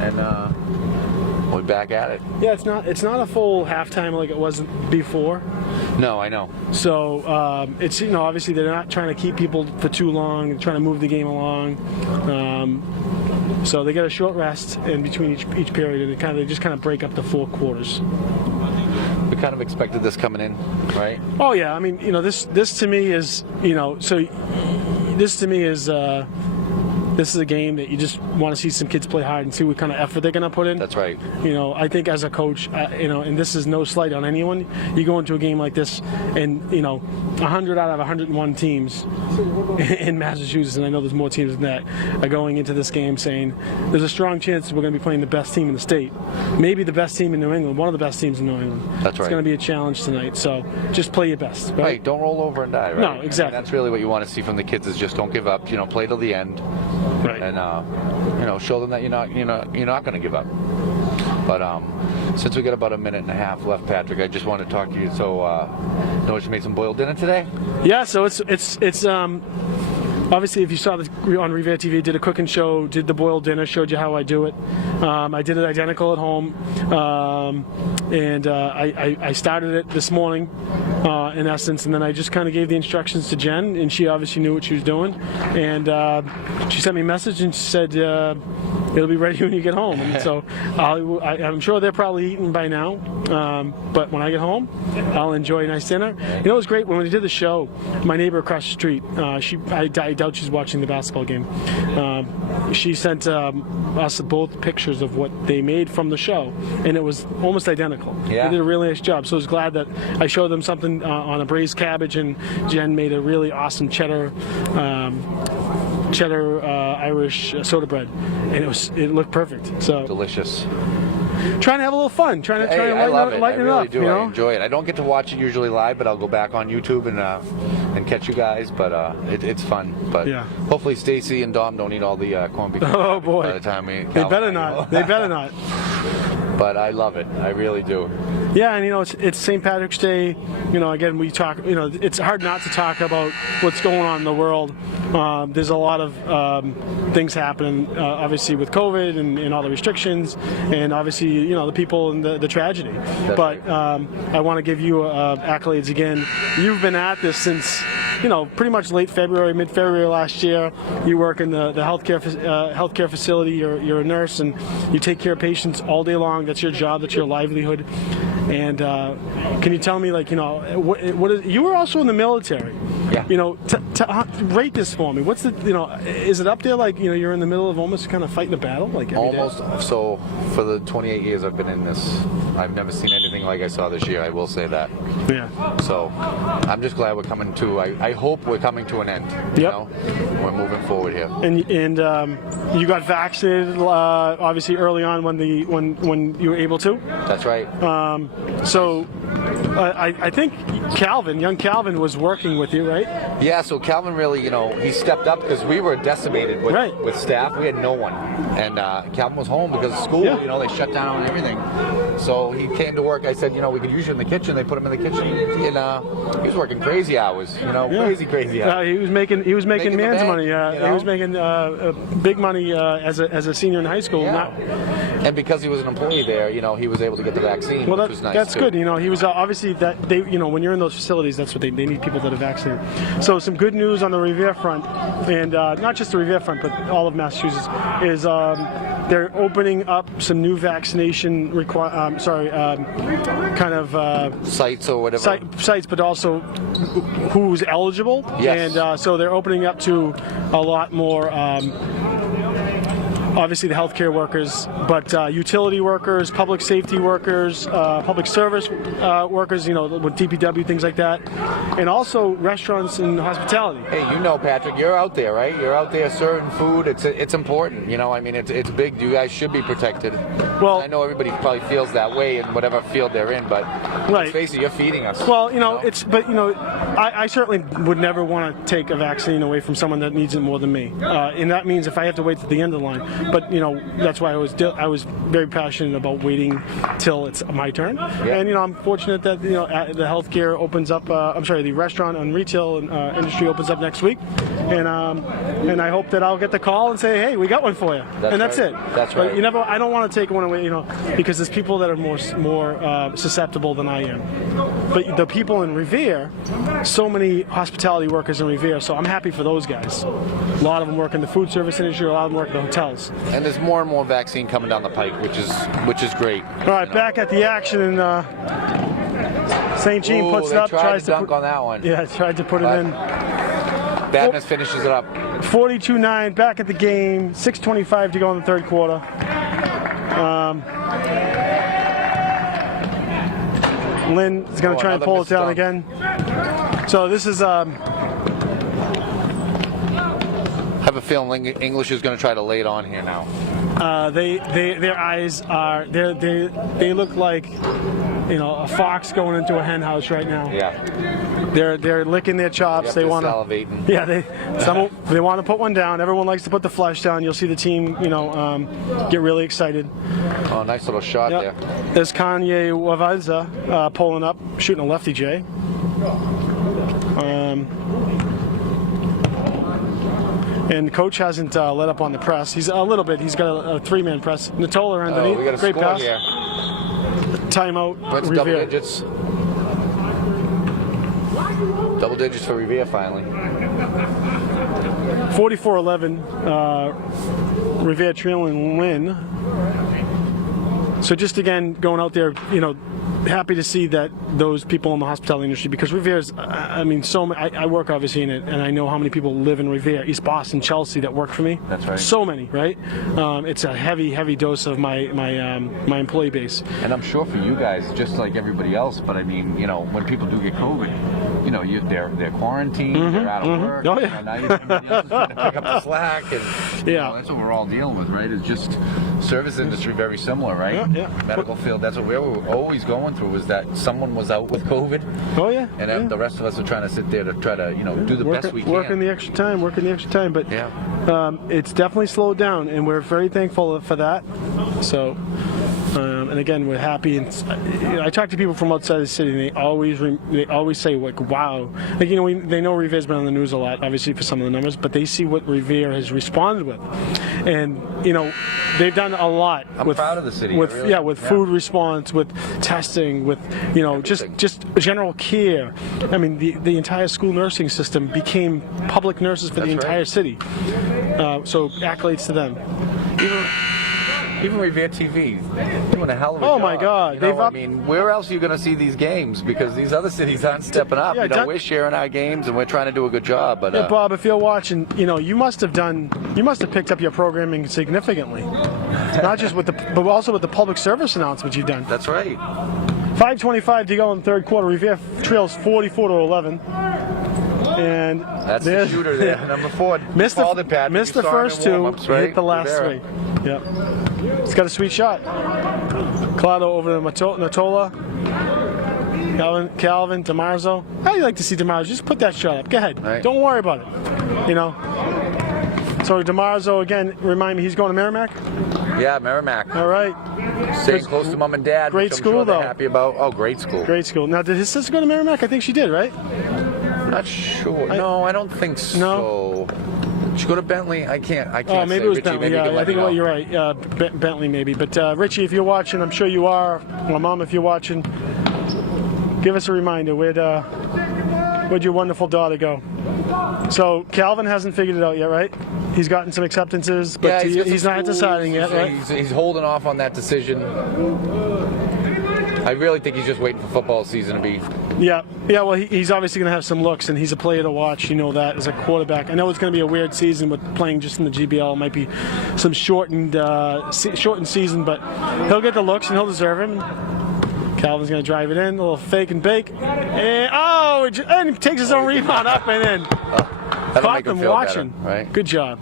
and we're back at it. Yeah, it's not a full halftime like it was before. No, I know. So it's obviously they're not trying to keep people for too long. They're trying to move the game along. So they get a short rest in between each period, and they just kind of break up the 4 quarters. We kind of expected this coming in, right? Oh yeah, I mean this to me is this is a game that you just want to see some kids play hard and see what kind of effort they're going to put in. That's right. I think as a coach, and this is no slight on anyone, you go into a game like this and, 100 out of 101 teams in Massachusetts, and I know there's more teams than that, are going into this game saying there's a strong chance we're going to be playing the best team in the state. Maybe the best team in New England, one of the best teams in New England. That's right. It's going to be a challenge tonight, so just play your best. Right, don't roll over and die, right? No, exactly. That's really what you want to see from the kids is just don't give up, play till the end. Right. And show them that you're not going to give up. But since we got about a minute and a half left, Patrick, I just want to talk to you. So, notice you made some boiled dinner today? Yeah. So it's obviously, if you saw this on Revere TV, did a cooking show, did the boiled dinner, showed you how I do it. I did it identical at home, and I started it this morning, in essence, and then I just kind of gave the instructions to Jen, and she obviously knew what she was doing, and she sent me a message and she said it'll be ready when you get home. And so I'm sure they're probably eating by now, but when I get home, I'll enjoy a nice dinner. It was great when we did the show. My neighbor across the street, I doubt she's watching the basketball game. She sent us both pictures of what they made from the show, and it was almost identical. Yeah. They did a really nice job. So I was glad that I showed them something on a braised cabbage, and Jen made a really awesome cheddar Irish soda bread, and it looked perfect. So delicious. Trying to have a little fun, trying to I love it. lighten I really it up. do. I enjoy it. I don't get to watch it usually live, but I'll go back on YouTube and catch you guys. But it's fun. But yeah. Hopefully Stacy and Dom don't eat all the corned beef. Oh boy! By the time they better not. They better not. But I love it. I really do. Yeah, and it's St. Patrick's Day. Again, we talk. It's hard not to talk about what's going on in the world. There's a lot of things happening, obviously with COVID and all the restrictions, and obviously the people and the tragedy. That's but right. I want to give you accolades again. You've been at this since pretty much late February, mid-February last year. You work in the healthcare facility. You're a nurse, and you take care of patients all day long. That's your job. That's your livelihood. And can you tell me, what is? You were also in the military. Yeah. Rate this for me. What's the? Is it up there? You're in the middle of almost kind of fighting a battle, like every almost. day? So for the 28 years I've been in this, I've never seen anything like I saw this year. I will say that. Yeah. So I'm just glad we're coming to. I hope we're coming to an end. Yep. We're moving forward here. And you got vaccinated obviously early on when you were able to. That's right. So I think young Calvin was working with you, right? Yeah, so Calvin really, he stepped up because we were decimated with staff. We had no one. And Calvin was home because of school, they shut down and everything. So he came to work. I said, we could use you in the kitchen. They put him in the kitchen. And he was working crazy hours, crazy hours. He was making man's money. He was making big money as a senior in high school. And because he was an employee there, he was able to get the vaccine, which was nice. That's too. good. He was obviously that they, when you're in those facilities, that's what they need, people that are vaccinated. So some good news on the Revere front, and not just the Revere front, but all of Massachusetts, is they're opening up some new vaccination sites or whatever. Sites, but also who's eligible. Yes. And so they're opening up to a lot more. Obviously the healthcare workers, but utility workers, public safety workers, public service workers, with DPW, things like that, and also restaurants and hospitality. Hey, Patrick, you're out there, right? You're out there serving food. It's important. It's big. You guys should be protected. Well, I know everybody probably feels that way in whatever field they're in, but let's face it, you're feeding us. Well, I certainly would never want to take a vaccine away from someone that needs it more than me, and that means if I have to wait to the end of the line. But that's why I was very passionate about waiting till it's my turn. Yeah. And I'm fortunate that the healthcare opens up. The restaurant and retail industry opens up next week, and I hope that I'll get the call and say, hey, we got one for you, that's it. That's right. But I don't want to take one away, because there's people that are more susceptible than I am. But the people in Revere, so many hospitality workers in Revere, so I'm happy for those guys. A lot of them work in the food service industry, a lot of them work in the hotels. And there's more and more vaccine coming down the pike, which is great. All right, back at the action, and St. Jean puts it up, tries to dunk on that one. Yeah, tried to put it in. Badness finishes it up. 42-9, back at the game. 6:25 to go in the third quarter. Lynn is going to try and pull it down again. So this is. I have a feeling English is going to try to lay it on here now. Their eyes are they look like a fox going into a hen house right now. Yeah. They're licking their chops. They want to salivating. Yeah, they want to put one down. Everyone likes to put the flesh down. You'll see the team get really excited. Oh, nice little shot there. There's Kanye Wavalza pulling up, shooting a lefty J. And the coach hasn't let up on the press. He's a little bit. He's got a three-man press. Natola underneath. We got a great score pass. here. Timeout. What's double digits? Double digits for Revere finally. 44-11. Revere trailing Lynn. So just again going out there, happy to see that those people in the hospitality industry, because Revere's, I work obviously in it, and I know how many people live in Revere, East Boston, Chelsea, that work for me. That's right. So many, right? It's a heavy dose of my employee base. And I'm sure for you guys, just like everybody else, but when people do get COVID, they're quarantined, they're out of work. Oh yeah. Now everybody else is trying to pick up the slack, and that's what we're all dealing with, right? It's just service industry very similar, right? Yeah. Medical field. That's what we were always going through, was that someone was out with COVID. Oh yeah. And the rest of us are trying to sit there to try to do the best we can. Working the extra time, but it's definitely slowed down, and we're very thankful for that. So. And again, we're happy. And I talk to people from outside the city, and they always say, like, "Wow!" Like, they know Revere's been on the news a lot, obviously for some of the numbers, but they see what Revere has responded with, and they've done a lot. I'm proud of the city. With food response, with testing, with just general care. I mean, the entire school nursing system became public nurses for the entire city. So accolades to them. Even Revere TV, doing a hell of a job. Oh my God! Where else are you going to see these games? Because these other cities aren't stepping up. We're sharing our games and we're trying to do a good job. But Bob, if you're watching, you must have picked up your programming significantly, not just but also with the public service announcements you've done. That's right. 5:25 to go in the third quarter. Revere trails 44-11. And that's the shooter there, number 4. Missed the first two, hit the last three. Yep. It's got a sweet shot. Clado over to Natola. Calvin, DeMarzo. How do you like to see DeMarzo? Just put that shot up. Go ahead. Right. Don't worry about it. You know. So DeMarzo again. Remind me, he's going to Merrimack. Yeah, Merrimack. All right. Staying close to mom and dad. Great which I'm school, sure they're though. Happy about. Oh, great school. Great school. Now, did his sister go to Merrimack? I think she did, right? Not sure. No, I don't think so. No? Did you go to Bentley? I can't. Oh, maybe say. it was Richie, Bentley. maybe you can Yeah, let I think me know. you're right. Bentley maybe. But Richie, if you're watching, I'm sure you are. Well, Mom, if you're watching, give us a reminder. Where'd your wonderful daughter go? So Calvin hasn't figured it out yet, right? He's gotten some acceptances, but Yeah, he's not deciding yet, right? He's holding off on that decision. I really think he's just waiting for football season to be. Yeah. Well, he's obviously going to have some looks, and he's a player to watch. You know that as a quarterback. I know it's going to be a weird season with playing just in the GBL. It might be some shortened season, but he'll get the looks and he'll deserve him. Calvin's going to drive it in, a little fake and bake, and he takes his own rebound up and in. That'll Caught make him them feel watching. better, right? Good job.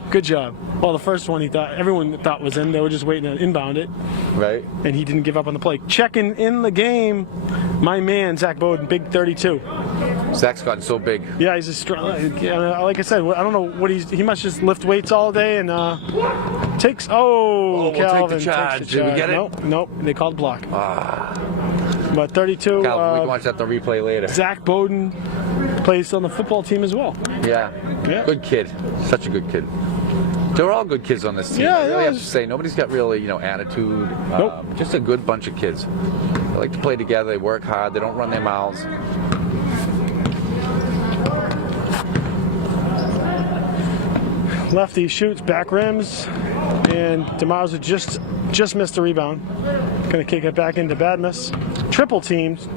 Well, the first one everyone thought was in. They were just waiting to inbound it. Right. And he didn't give up on the play. Checking in the game, my man Zach Bowden, big 32. Zach's gotten so big. Yeah, he's a strong. Like I said, I don't know what he must just lift weights all day and takes. We'll Calvin take the charge. takes the charge. Did we get it? Nope. They called block. But 32. Calvin, we can watch that the replay later. Zach Bowden plays on the football team as well. Yeah. Yeah. Good kid. Such a good kid. They're all good kids on this team. Yeah, I really yeah. have to say, nobody's got really, attitude. Nope. Just a good bunch of kids. They like to play together. They work hard. They don't run their mouths. Lefty shoots, back rims, and DeMarzo just missed the rebound. Going to kick it back into Badmus. Triple teams,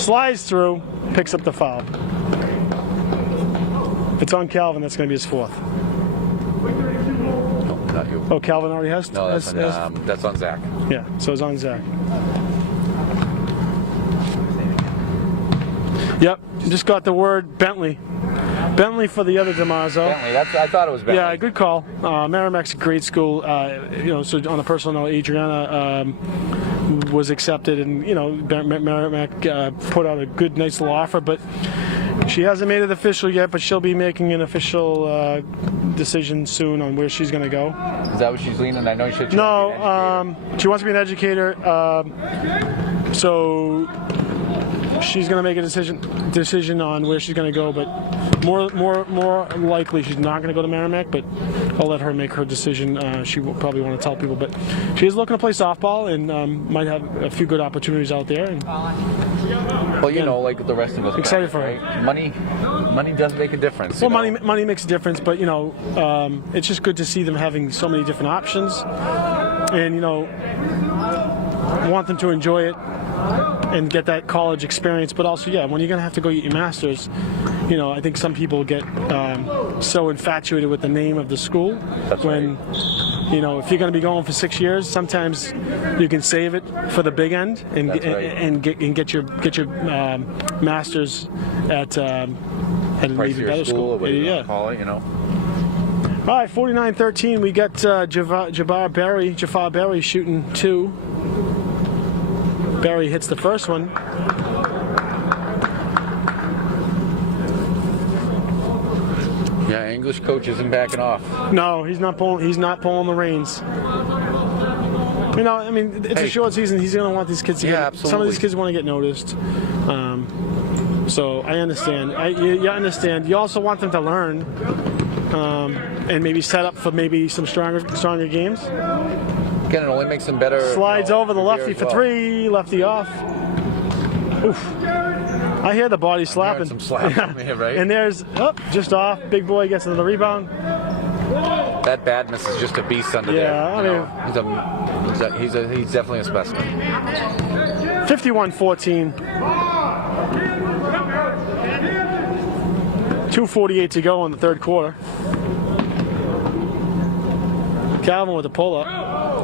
slides through, picks up the foul. If it's on Calvin, that's going to be his fourth. No, not you. Oh, Calvin already has? No, that's on Zach. Yeah, so it's on Zach. Yep, just got the word Bentley. Bentley for the other DeMarzo. Bentley, I thought it was Bentley. Yeah, good call. Merrimack's a great school. So on a personal note, Adriana was accepted, and Merrimack put out a good, nice little offer, but she hasn't made it official yet. But she'll be making an official decision soon on where she's going to go. Is that what she's leaning? I know she should. No, she wants to be an educator. So she's going to make a decision on where she's going to go, but more likely she's not going to go to Merrimack, but I'll let her make her decision. She will probably want to tell people, but she is looking to play softball and might have a few good opportunities out there. And, well, like the rest of us. Excited for her. Right? Money does make a difference. Well, money makes a difference, but it's just good to see them having so many different options, and want them to enjoy it and get that college experience, but also, when you're going to have to go get your master's, I think some people get so infatuated with the name of the school. That's when, right. If you're going to be going for 6 years, sometimes you can save it for the big end and get your master's at an even better school. What you call it, All right, 49-13. We got Jafar Berry shooting two. Berry hits the first one. Yeah, English coach isn't backing off. No, he's not pulling the reins. It's a short season. He's going to want these kids to get. Absolutely. Some of these kids want to get noticed. So I understand. You understand. You also want them to learn, and maybe set up for maybe some stronger games. Again, it only makes them better. Slides over the lefty for three. Lefty off. Oof. I hear the body slapping. Some slapping here, right? And there's just off. Big boy gets another rebound. That Badness is just a beast under there. He's definitely a specimen. 51-14. 2:48 to go in the third quarter. Calvin with a pull-up.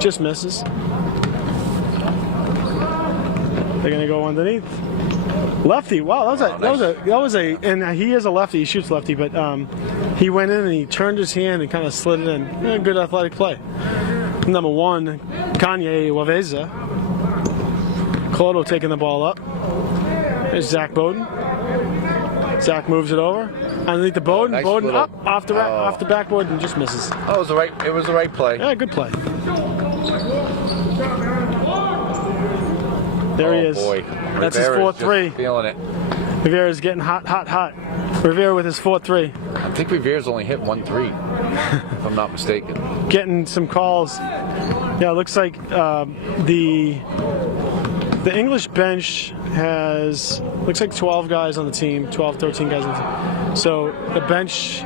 Just misses. They're going to go underneath. Lefty. Wow, that was a, and he is a lefty. He shoots lefty, but he went in and he turned his hand and kind of slid it in. Yeah, good athletic play. Number one, Kanye Waveza. Clodo taking the ball up. There's Zach Bowden. Zach moves it over underneath the Bowden. Nice Bowden little- up off the backboard and just misses. Oh, it was the right play. Yeah, good play. There he is. Boy. That's his Rivera is 4-3. just feeling it. Revere is getting hot. Revere with his 4-3. I think Revere's only hit 1-3, if I'm not mistaken. Getting some calls. Yeah, it looks like the English bench has looks like 12 guys on the team, 12, 13 guys on the team. So the bench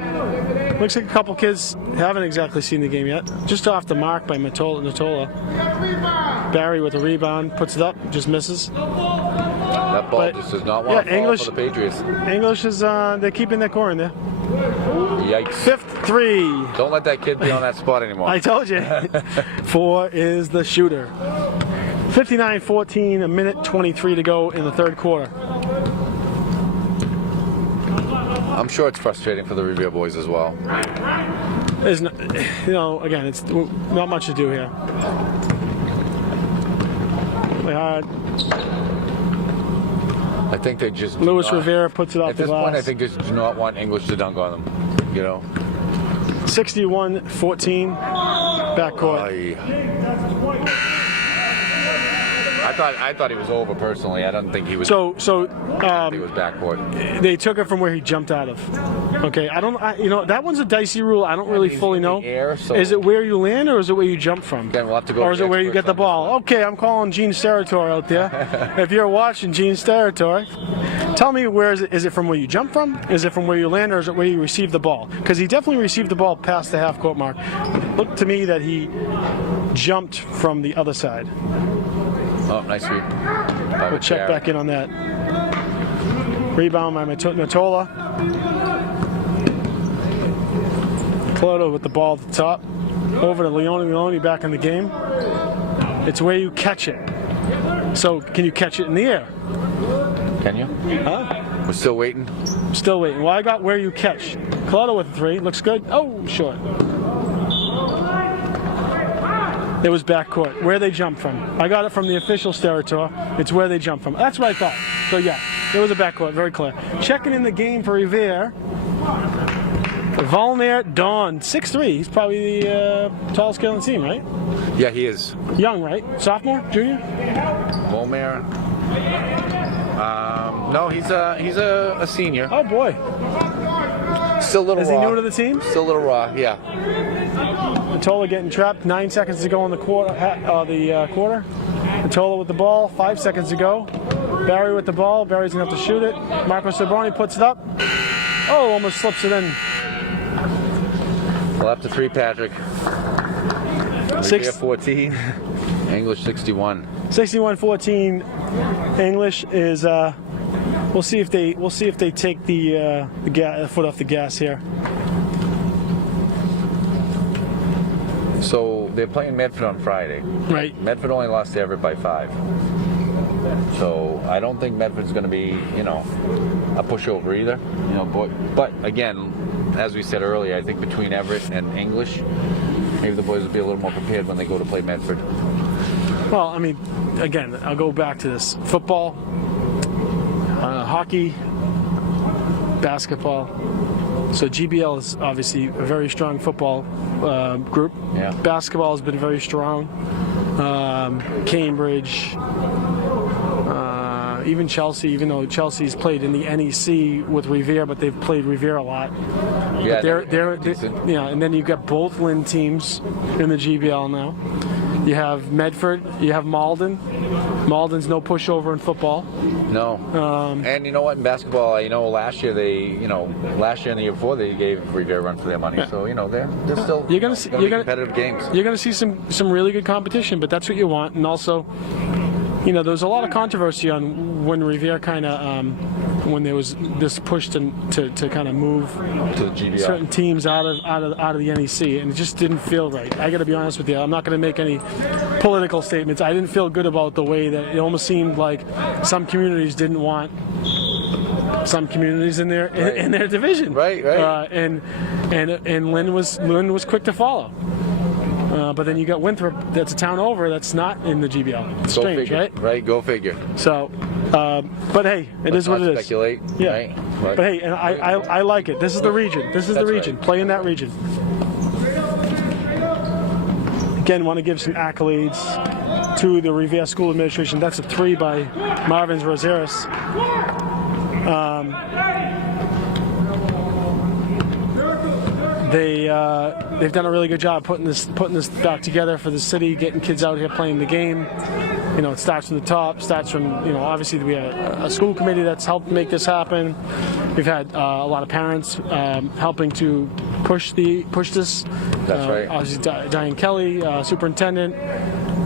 looks like a couple kids haven't exactly seen the game yet. Just off the mark by Natola. Barry with a rebound, puts it up, just misses. That ball just does not want to fall for the Patriots. English is they're keeping their core in there. Yikes. 5th 3. Don't let that kid be on that spot anymore. I told you. 4 is the shooter. 59-14, a minute 23 to go in the third quarter. I'm sure it's frustrating for the Revere boys as well. There's no, again, it's not much to do here. Play hard. I think they just Luis Rivera puts it off at the this glass. point, I think they just do not want English to dunk on them. 61-14, backcourt. I thought he was over personally. I don't think he was. So he was backcourt. they took it from where he jumped out of. Okay, that one's a dicey rule. I don't really he's fully in the know. air, so- Is it where you land or is it where you jump from? Again, we'll have to go Or to is the it where you experts get the on this ball? Okay, I'm calling Gene Steratore out there. If you're watching Gene Steratore, tell me where is it? Is it from where you jump from? Is it from where you land, or is it where you receive the ball? Because he definitely received the ball past the half-court mark. Looked to me that he jumped from the other side. Oh, nice read. We'll check back in on that. Rebound by Natola. Cloto with the ball at the top. Over to Leone back in the game. It's where you catch it. So can you catch it in the air? Can you? Huh? We're still waiting. Still waiting. Well, I got where you catch. Cloto with a 3. Looks good. Oh, short. It was backcourt. Where they jumped from. I got it from the official Steratore. It's where they jumped from. That's what I thought. So yeah, it was a backcourt. Very clear. Checking in the game for Revere. Volner Dawn, 6'3". He's probably the tallest kid on the team, right? Yeah, he is. Young, right? Sophomore? Junior? Volmer. No, he's a senior. Oh boy. Still a little Is raw. he new to the team? Still a little raw, yeah. Matola getting trapped. 9 seconds to go in the quarter. Quarter. Matola with the ball. 5 seconds to go. Barry with the ball. Barry's gonna have to shoot it. Marco Sabroni puts it up. Oh, almost slips it in. Well, after 3, Patrick. Revere 14. English 61. 61-14. English is. We'll see if they take the foot off the gas here. So they're playing Medford on Friday. Right. Medford only lost to Everett by 5. So I don't think Medford's going to be, a pushover either. But again, as we said earlier, I think between Everett and English, maybe the boys will be a little more prepared when they go to play Medford. Well, I mean, again, I'll go back to this: football, hockey, basketball. So GBL is obviously a very strong football group. Yeah. Basketball has been very strong. Cambridge, even Chelsea, even though Chelsea's played in the NEC with Revere, but they've played Revere a lot. Yeah, But they're and then you've got both Lynn teams in the GBL now. You have Medford, you have Malden. Malden's no pushover in football. No. And you know what? In basketball, last year and the year before they gave Revere a run for their money. Yeah. So they're still You're gonna be competitive games. You're gonna see some really good competition, but that's what you want. And also, there was a lot of controversy on when Revere kind of when there was this push to kind of move To the GBL. certain teams out of the NEC, and it just didn't feel right. I got to be honest with you. I'm not going to make any political statements. I didn't feel good about the way that it almost seemed like some communities didn't want some communities in their division. Right. And Lynn was quick to follow. But then you got Winthrop, that's a town over, that's not in the GBL. It's Go strange, figure. right? Right. Go figure. So But hey, it is what it is. Speculate. Yeah. Right? But hey, and I like it. This is the region. This is the region. Right. Play in that region. Again, want to give some accolades to the Revere School Administration. That's a 3 by Marvin Roseris. They've done a really good job putting this back together for the city, getting kids out here playing the game. You know, it starts from the top. Starts from, you know, obviously we have a school committee that's helped make this happen. We've had a lot of parents helping to push this. That's right. Obviously, Diane Kelly, superintendent.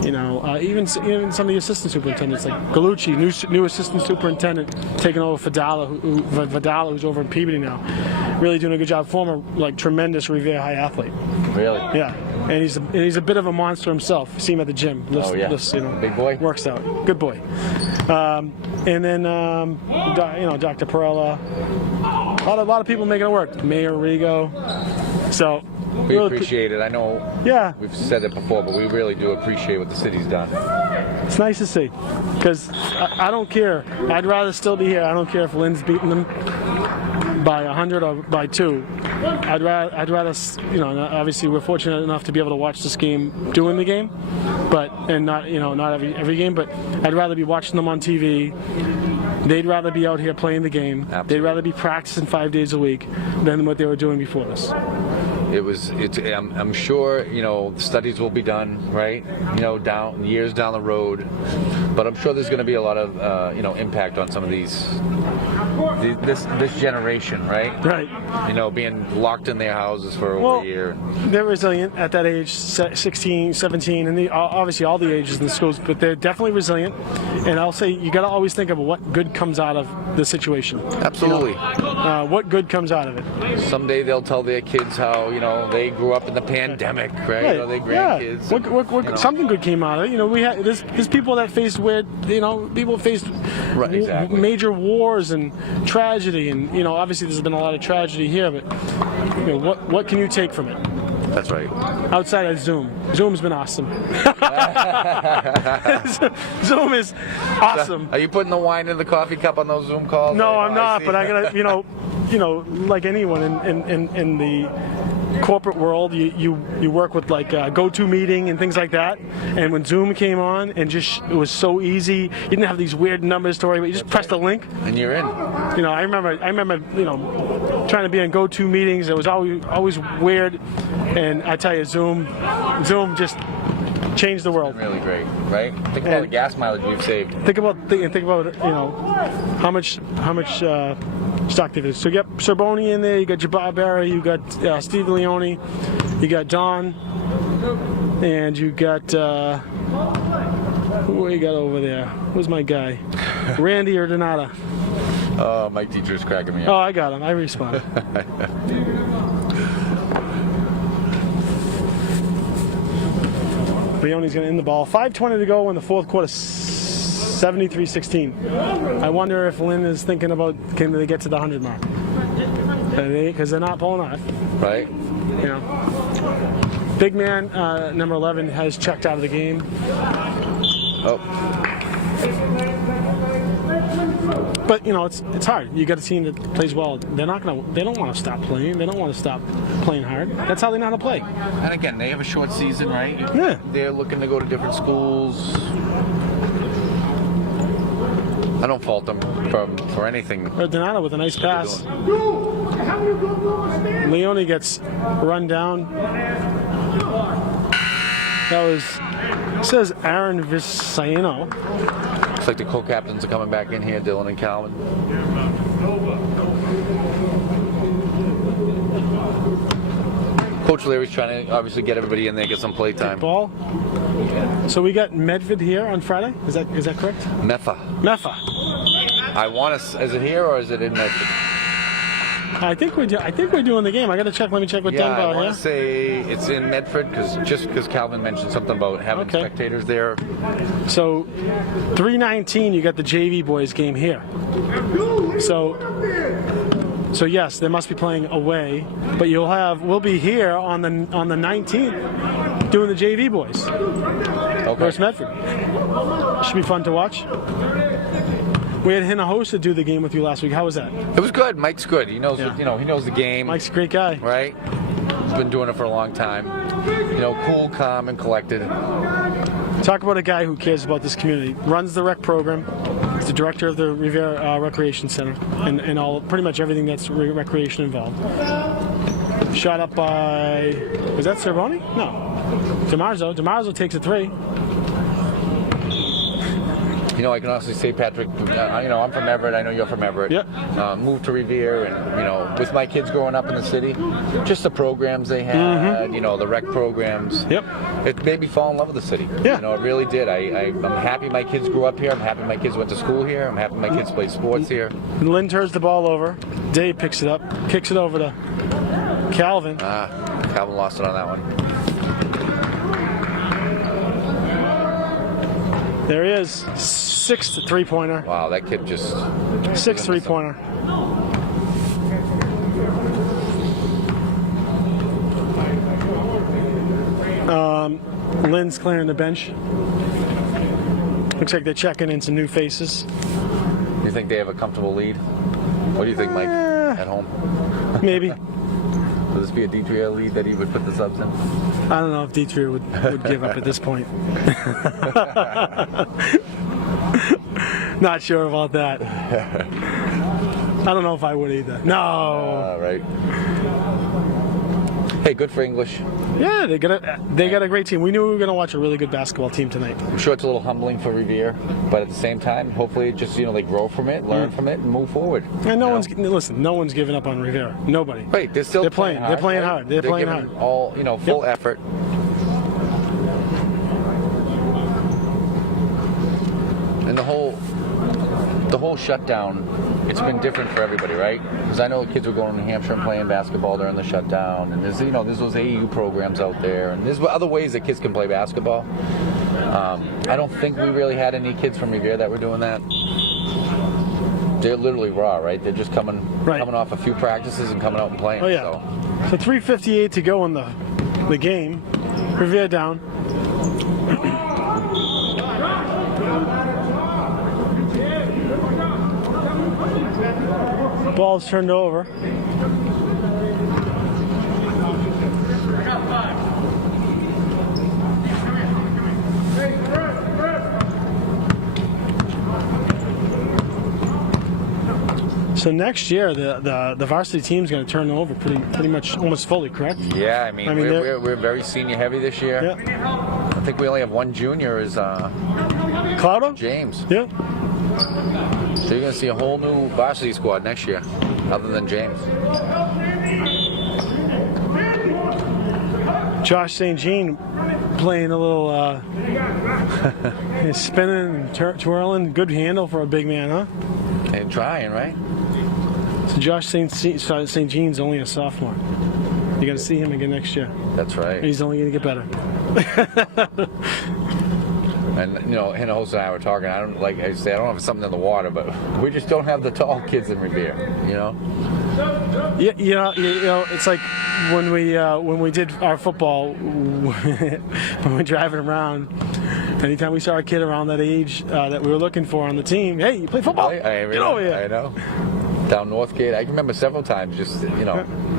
You know, even some of the assistant superintendents, like Galucci, new assistant superintendent, taking over for Vidala, who's over in Peabody now. Really doing a good job. Former, like, tremendous Revere High athlete. Really? Yeah, and he's a bit of a monster himself. See him at the gym. You know, big boy. Works out. Good boy. And then Dr. Perella. A lot of people making it work. Mayor Rigo. So. We really appreciate it. I know we've said it before, but we really do appreciate what the city's done. It's nice to see, because I don't care. I'd rather still be here. I don't care if Lynn's beating them by 100 or by 2. I'd rather, you know, obviously we're fortunate enough to be able to watch this game during the game, and not every game, but I'd rather be watching them on TV. They'd rather be out here playing the game. Absolutely. They'd rather be practicing 5 days a week than what they were doing before this. I'm sure, you know, studies will be done, right? You know, years down the road, but I'm sure there's going to be a lot of, impact on some of this generation, right? Right. You know, being locked in their houses for over a year. They're resilient at that age, 16, 17, and obviously all the ages in the schools, but they're definitely resilient. And I'll say you got to always think of what good comes out of the situation. Absolutely. You know, what good comes out of it? Someday they'll tell their kids how, you know, they grew up in the pandemic, right? You know, their grandkids. What something good came out of it. You know, we had there's people that faced people faced major wars and tragedy, and, you know, obviously there's been a lot of tragedy here, but, you know, what can you take from it? That's right. Outside of Zoom. Zoom's been awesome. Zoom is awesome. Are you putting the wine in the coffee cup on those Zoom calls? No, I'm not, but I gotta, you know, like anyone in the corporate world, you work with like GoToMeeting and things like that. And when Zoom came on, and it was so easy. You didn't have these weird numbers to worry about. You just pressed the link, and you're in. You know, I remember, you know, trying to be on GoTo meetings. It was always weird. And I tell you, Zoom just changed the world. Really great, right? Think about the gas mileage we've saved. Think about you know how much stock there is. So you got Cerboni in there, you got Jabbar Barry, you got Steve Leone, you got Don, and you got who you got over there? Who's my guy? Randy or Donata? Oh, my teacher's cracking me up. Oh, I got him. I responded. Leone's going to end the ball. 5:20 to go in the fourth quarter. 73-16. I wonder if Lynn is thinking about, can they get to the 100 mark? Because they're not pulling off. Right. You know. Big man, number 11, has checked out of the game. Oh. But, you know, it's hard. You got a team that plays well. They don't want to stop playing. They don't want to stop playing hard. That's how they know how to play. And again, they have a short season, right? Yeah. They're looking to go to different schools. I don't fault them for anything. Donato with a nice pass. Leone gets run down. Says Aaron Visciano. Looks like the co-captains are coming back in here, Dylan and Calvin. Coach Leary's trying to obviously get everybody in there, get some play time. Ball. So we got Medford here on Friday. Is that correct? Meffa. I want to. Is it here or is it in Medford? I think we're doing the game. I got to check. Let me check with Dunbar here. I want to say it's in Medford because Calvin mentioned something about having spectators there. So 3:19, you got the JV boys game here. So yes, they must be playing away, but we'll be here on the 19th doing the JV boys versus Medford. Should be fun to watch. We had Hinojosa do the game with you last week. How was that? It was good. Mike's good. He knows, Yeah. he knows the game. Mike's a great guy. Right? He's been doing it for a long time. Cool, calm, and collected. Talk about a guy who cares about this community. Runs the rec program. He's the director of the Revere Recreation Center and all pretty much everything that's recreation involved. Shot up by, was that Cervoni? No. DeMarzo. DeMarzo takes a 3. I can honestly say, Patrick, I'm from Everett. I know you're from Everett. Yep. Moved to Revere, and, with my kids growing up in the city, just the programs they had, the rec programs. Yep. It made me fall in love with the city. Yeah. It really did. I'm happy my kids grew up here. I'm happy my kids went to school here. I'm happy my kids play sports here. And Lynn turns the ball over. Dave picks it up, kicks it over to Calvin. Calvin lost it on that one. There he is. 6th 3-pointer. Wow, that kid just... 6th 3-pointer. Lynn's clearing the bench. Looks like they're checking in some new faces. You think they have a comfortable lead? What do you think, Mike, at home? Maybe. Will this be a Deetria lead that he would put the subs in? I don't know if Deetria would give up at this point. Not sure about that. I don't know if I would either. No. Right. Hey, good for English. Yeah, they got a great team. We knew we were going to watch a really good basketball team tonight. I'm sure it's a little humbling for Revere, but at the same time, hopefully, just they grow from it, learn from it, and move forward. And no one's giving up on Revere. Nobody. Right, they're playing hard. They're playing hard. They're playing giving hard. All full effort. And the whole shutdown, it's been different for everybody, right? Because I know kids were going to New Hampshire and playing basketball during the shutdown, and there's those AAU programs out there, and there's other ways that kids can play basketball. I don't think we really had any kids from Revere that were doing that. They're literally raw, right? They're just coming off a few practices and coming out and playing. Oh yeah. So 3:58 to go in the game. Revere down. Ball's turned over. So next year, the varsity team's going to turn over pretty much almost fully, correct? Yeah, I mean we're very senior heavy this year. Yeah. I think we only have one junior is Cloudo? James. Yeah. So you're going to see a whole new varsity squad next year, other than James. Josh St. Jean playing a little spinning and twirling. Good handle for a big man, huh? And trying, right? So Josh St. Jean's only a sophomore. You're going to see him again next year. That's right. He's only going to get better. And Hinojosa and I were talking. I don't know if it's something in the water, but we just don't have the tall kids in Revere. Yeah, it's like when we did our football, when we're driving around. Anytime we saw a kid around that age that we were looking for on the team, hey, you play football? Get over here. I know. Down Northgate, I can remember several times.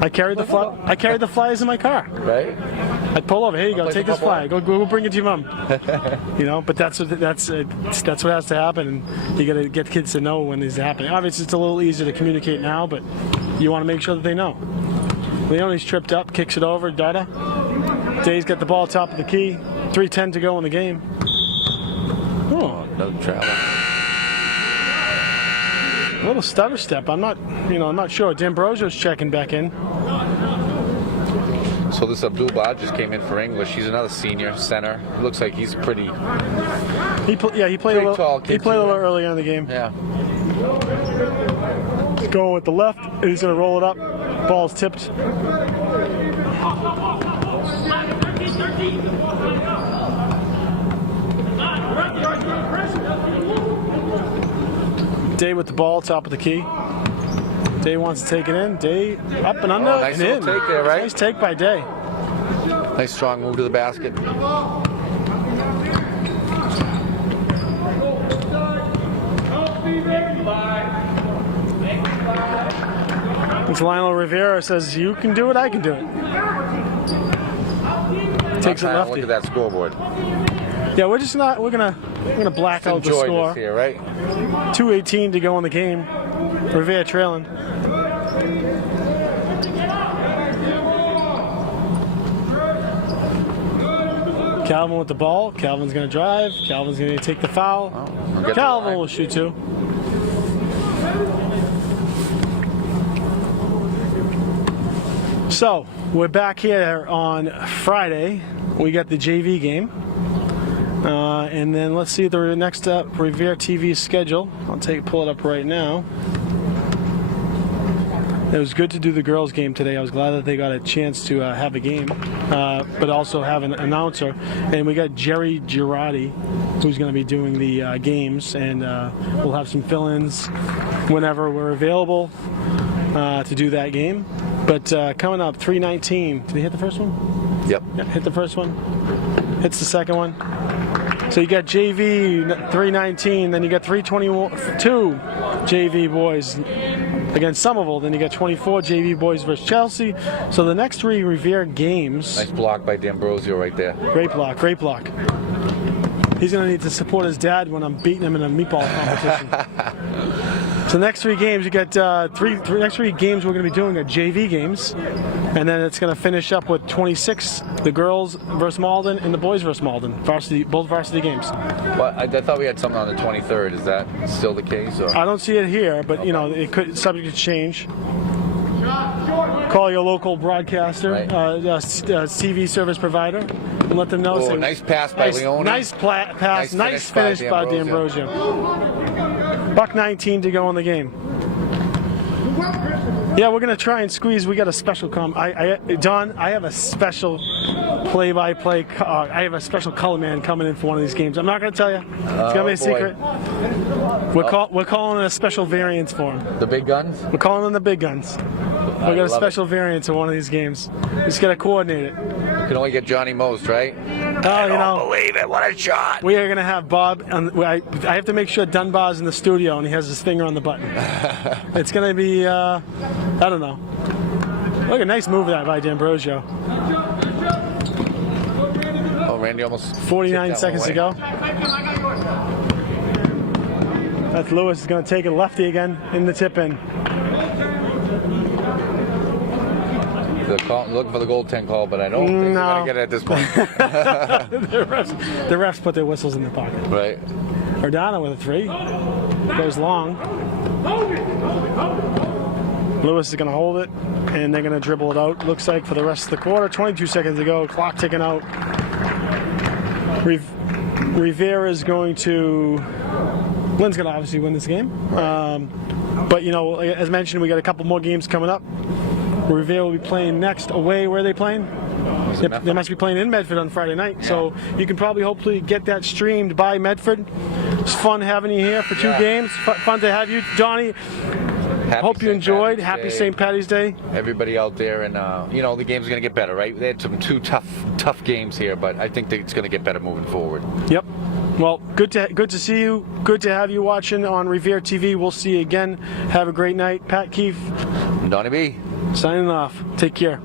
I carried the flyers in my car. Right. I'd pull over. Here you go. Take this flyer. Go bring it to your mom. But that's what has to happen, and you got to get kids to know when this is happening. Obviously, it's a little easier to communicate now, but you want to make sure that they know. Leone's tripped up, kicks it over. Dada. Day's got the ball top of the key. 3:10 to go in the game. Oh, another travel. A little stutter step. I'm not sure. D'Ambrosio's checking back in. So this Abdul-Bah just came in for English. He's another senior center. He looks like he's pretty. He played a little. Tall He played a little earlier in the game. Yeah. He's going with the left. And he's going to roll it up. Ball's tipped. Day with the ball, top of the key. Day wants to take it in. Day up and under nice and in. little take there, right? Nice take by Day. Nice strong move to the basket. It's Lionel Rivera says, you can do it, I can do it. Takes it lefty. Look at that scoreboard. Yeah, we're gonna black out the Enjoy score. this here, right? 2:18 to go in the game. Revere trailing. Calvin with the ball. Calvin's going to drive. Calvin's going to take the foul. Calvin will shoot two. So, we're back here on Friday. We got the JV game. And then let's see the next up, Revere TV schedule. I'll pull it up right now. It was good to do the girls' game today. I was glad that they got a chance to have a game, but also have an announcer. And we got Jerry Girardi, who's going to be doing the games, and we'll have some fill-ins whenever we're available to do that game. But coming up, 3:19. Did he hit the first one? Yep. Yeah, hit the first one. Hits the second one. So you got JV 3:19, then you got 3:22 JV boys against Somerville, then you got 24 JV boys versus Chelsea. So the next three Revere games. Nice block by D'Ambrosio right there. Great block, great block. He's going to need to support his dad when I'm beating him in a meatball competition. So next three games, you got next three games we're going to be doing are JV games, and then it's going to finish up with 26, the girls versus Malden and the boys versus Malden, both varsity games. Well, I thought we had something on the 23rd. Is that still the case? Or? I don't see it here, but you know it could subject to change. Call your local broadcaster, right. TV service provider, and let them know. Oh, nice pass by Leone. Nice pass. Nice finish by D'Ambrosio. $1.19 to go in the game. Yeah, we're gonna try and squeeze. We got a special Don, I have a special play-by-play. I have a special color man coming in for one of these games. I'm not gonna tell you. It's gonna be a secret. We're calling it a special variance for him. The big guns? We're calling them the big guns. We got a special variance in one of these games. We just gotta coordinate it. You can only get Johnny Most, right? I don't believe it. What a shot! We are gonna have Bob. I have to make sure Dunbar's in the studio and he has his finger on the button. It's gonna be. I don't know. Look, a nice move that by D'Ambrosio. Oh, Randy almost. 49 seconds to go. That's Lewis is gonna take it lefty again in the tip in. Looking for the goaltend call, but I don't think they're going to get it at this point. the refs put their whistles in their pocket. Right. Ordana with a three. Goes long. Lewis is going to hold it, and they're going to dribble it out, looks like, for the rest of the quarter. 22 seconds to go. Clock ticking out. Revere is going to... Lynn's going to obviously win this game. Right. But, you know, as mentioned, we got a couple more games coming up. Revere will be playing next away. Where are they playing? They must be playing in Medford on Friday night. Yeah. So you can probably hopefully get that streamed by Medford. It's fun having you here for two games. Fun to have you, Johnny. Hope you enjoyed. Happy St. Patty's Day. Everybody out there, and you know the game's going to get better, right? They had two tough games here, but I think that it's going to get better moving forward. Yep. Well, good to see you. Good to have you watching on Revere TV. We'll see you again. Have a great night. Pat Keefe. Donnie B. Signing off. Take care.